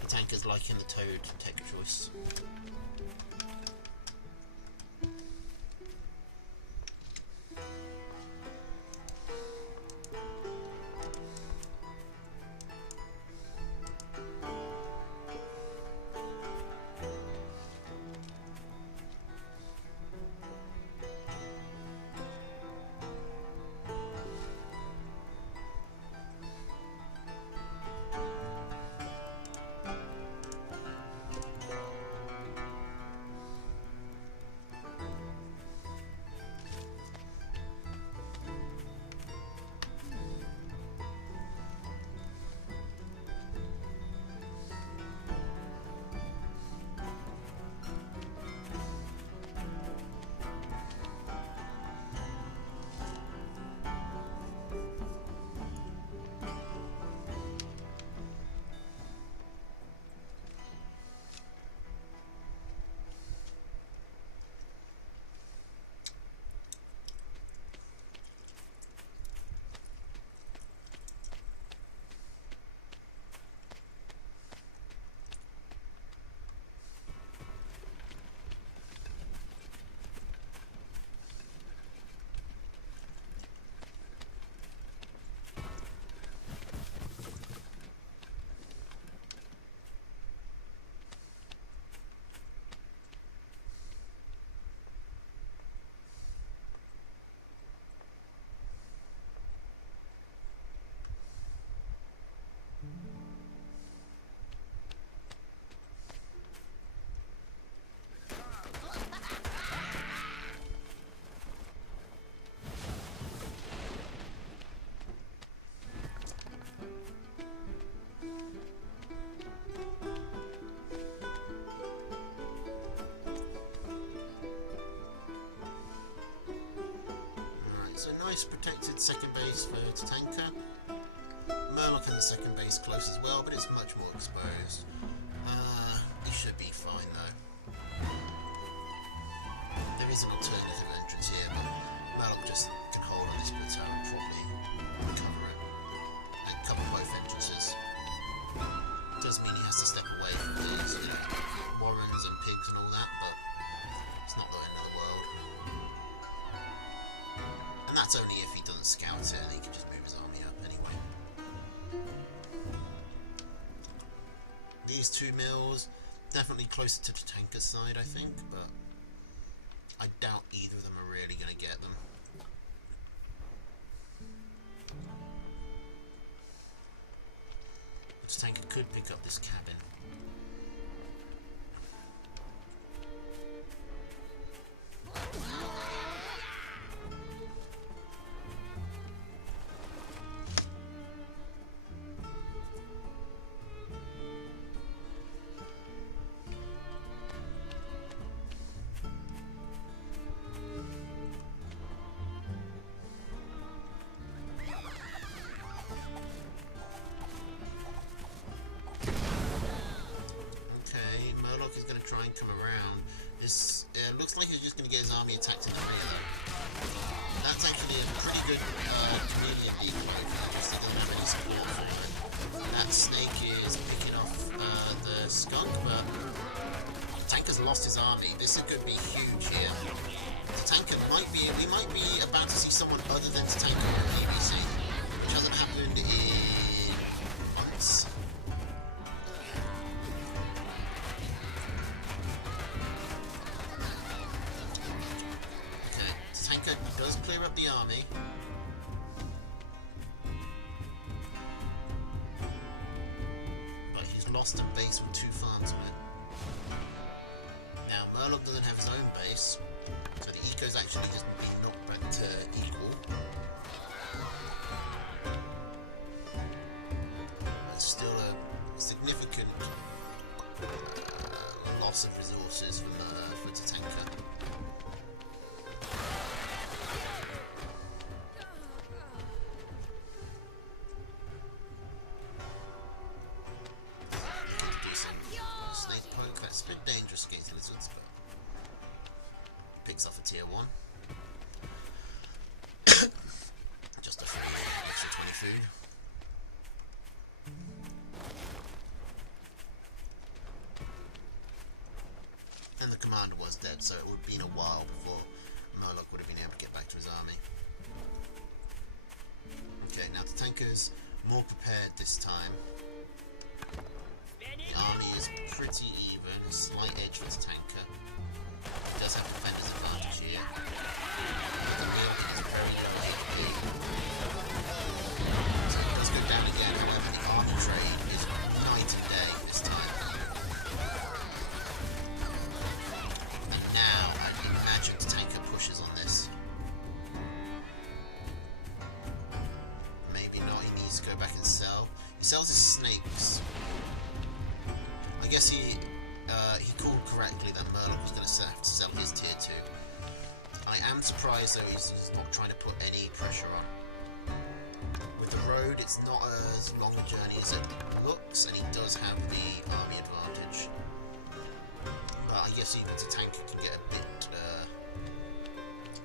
The Tanker's liking the toad tech choice. Nice protected second base for Tanker. Murloc has a second base close as well, but it's much more exposed. He should be fine though. There is an alternative entrance here, but Murloc just can hold on this plateau and probably recover it and cover both entrances. Does mean he has to step away from his, warrens and pigs and all that, but it's not the end of the world. And that's only if he doesn't scout it and he can just move his army up anyway. These 2 mills, definitely closer to Tatanka's side, I think, but I doubt either of them are really going to get them. Tatanka could pick up this cabin. Is going to try and come around. This looks like he's just going to get his army attacked in the rear. That's actually a pretty good medium equal overlap. So they're pretty support for it. That snake is picking off the skunk, but Tatanka's lost his army. This could be huge here. Tatanka we might be about to see someone other than Tatanka on PBC, which hasn't happened in months. Does clear up the army. But he's lost a base with 2 farms on it. Now Murloc doesn't have his own base, so the eco's actually just been knocked back to equal. But still a significant loss of resources for Tatanka. That's a bit dangerous against lizards, but picks off a tier 1. Just a free extra 20 food. And the commander was dead, so it would have been a while before Murloc would have been able to get back to his army. Okay, now the Tatanka's more prepared this time. The army is pretty even, a slight edge for Tatanka. He does have defender's advantage here. The real is very, very big. So he does go down again, however the army trade is night and day this time. And now I can imagine Tatanka pushes on this. Maybe not, he needs to go back and sell. He sells his snakes. I guess he called correctly that Murloc was going to have to sell his tier 2. I am surprised though he's not trying to put any pressure on. With the road, it's not as long a journey as it looks, and he does have the army advantage. But I guess even Tatanka can get a bit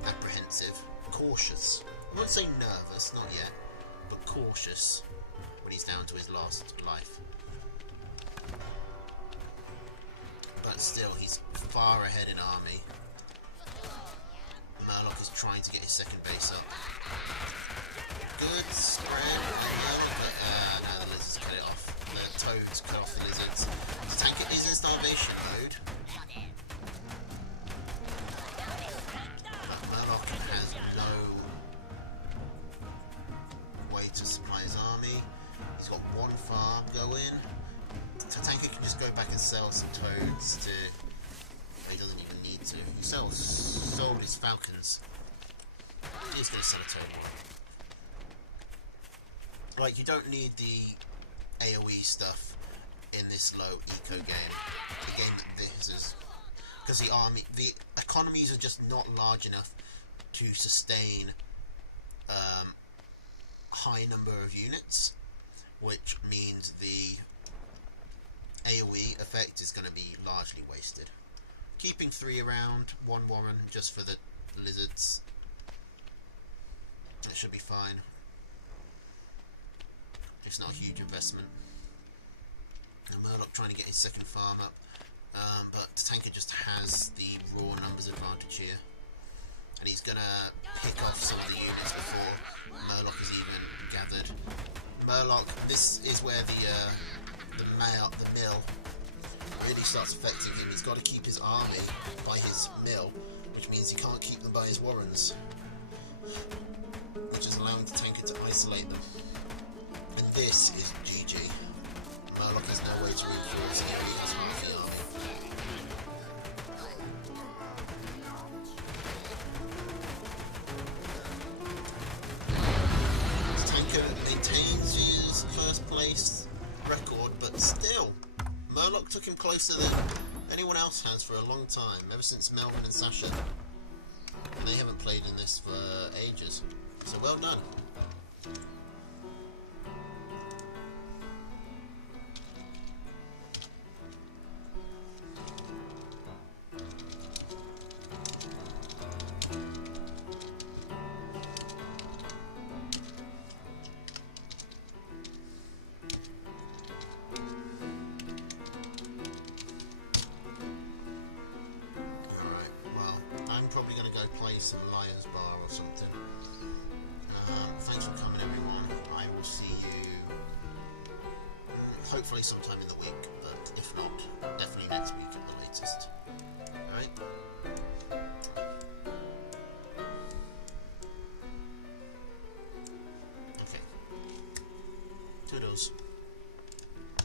apprehensive, cautious. I wouldn't say nervous, not yet, but cautious when he's down to his last life. But still, he's far ahead in army. Murloc is trying to get his second base up. Good spread by Murloc, but no, the lizards cut it off. The toads cut off the lizards. Tatanka is in starvation mode. But Murloc has no way to supply his army. He's got 1 farm going. Tatanka can just go back and sell some toads to... He doesn't even need to. He sold his falcons. He's going to sell a toad one. Like, you don't need the AoE stuff in this low eco game. The game that this is. Because the economies are just not large enough to sustain high number of units. which means the AoE effect is going to be largely wasted. Keeping 3 around, 1 Warren just for the lizards, it should be fine. It's not a huge investment. And Murloc trying to get his second farm up, but Tanker just has the raw numbers advantage here, and he's going to pick off some of the units before Murloc is even gathered. Murloc, this is where the mill really starts affecting him. He's got to keep his army by his mill, which means he can't keep them by his warrens, which is allowing the Tanker to isolate them. And this is GG. Murloc has no way to reinforce, he only has half the army. Tanker maintains his first place record, but still, Murloc took him closer than anyone else has for a long time, ever since Melvin and Sasha. And they haven't played in this for ages. So well done. Probably going to go play some Lions Bar or something. Thanks for coming, everyone. I will see you hopefully sometime in the week, but if not, definitely next week at the latest. Alright? Okay. Toodles.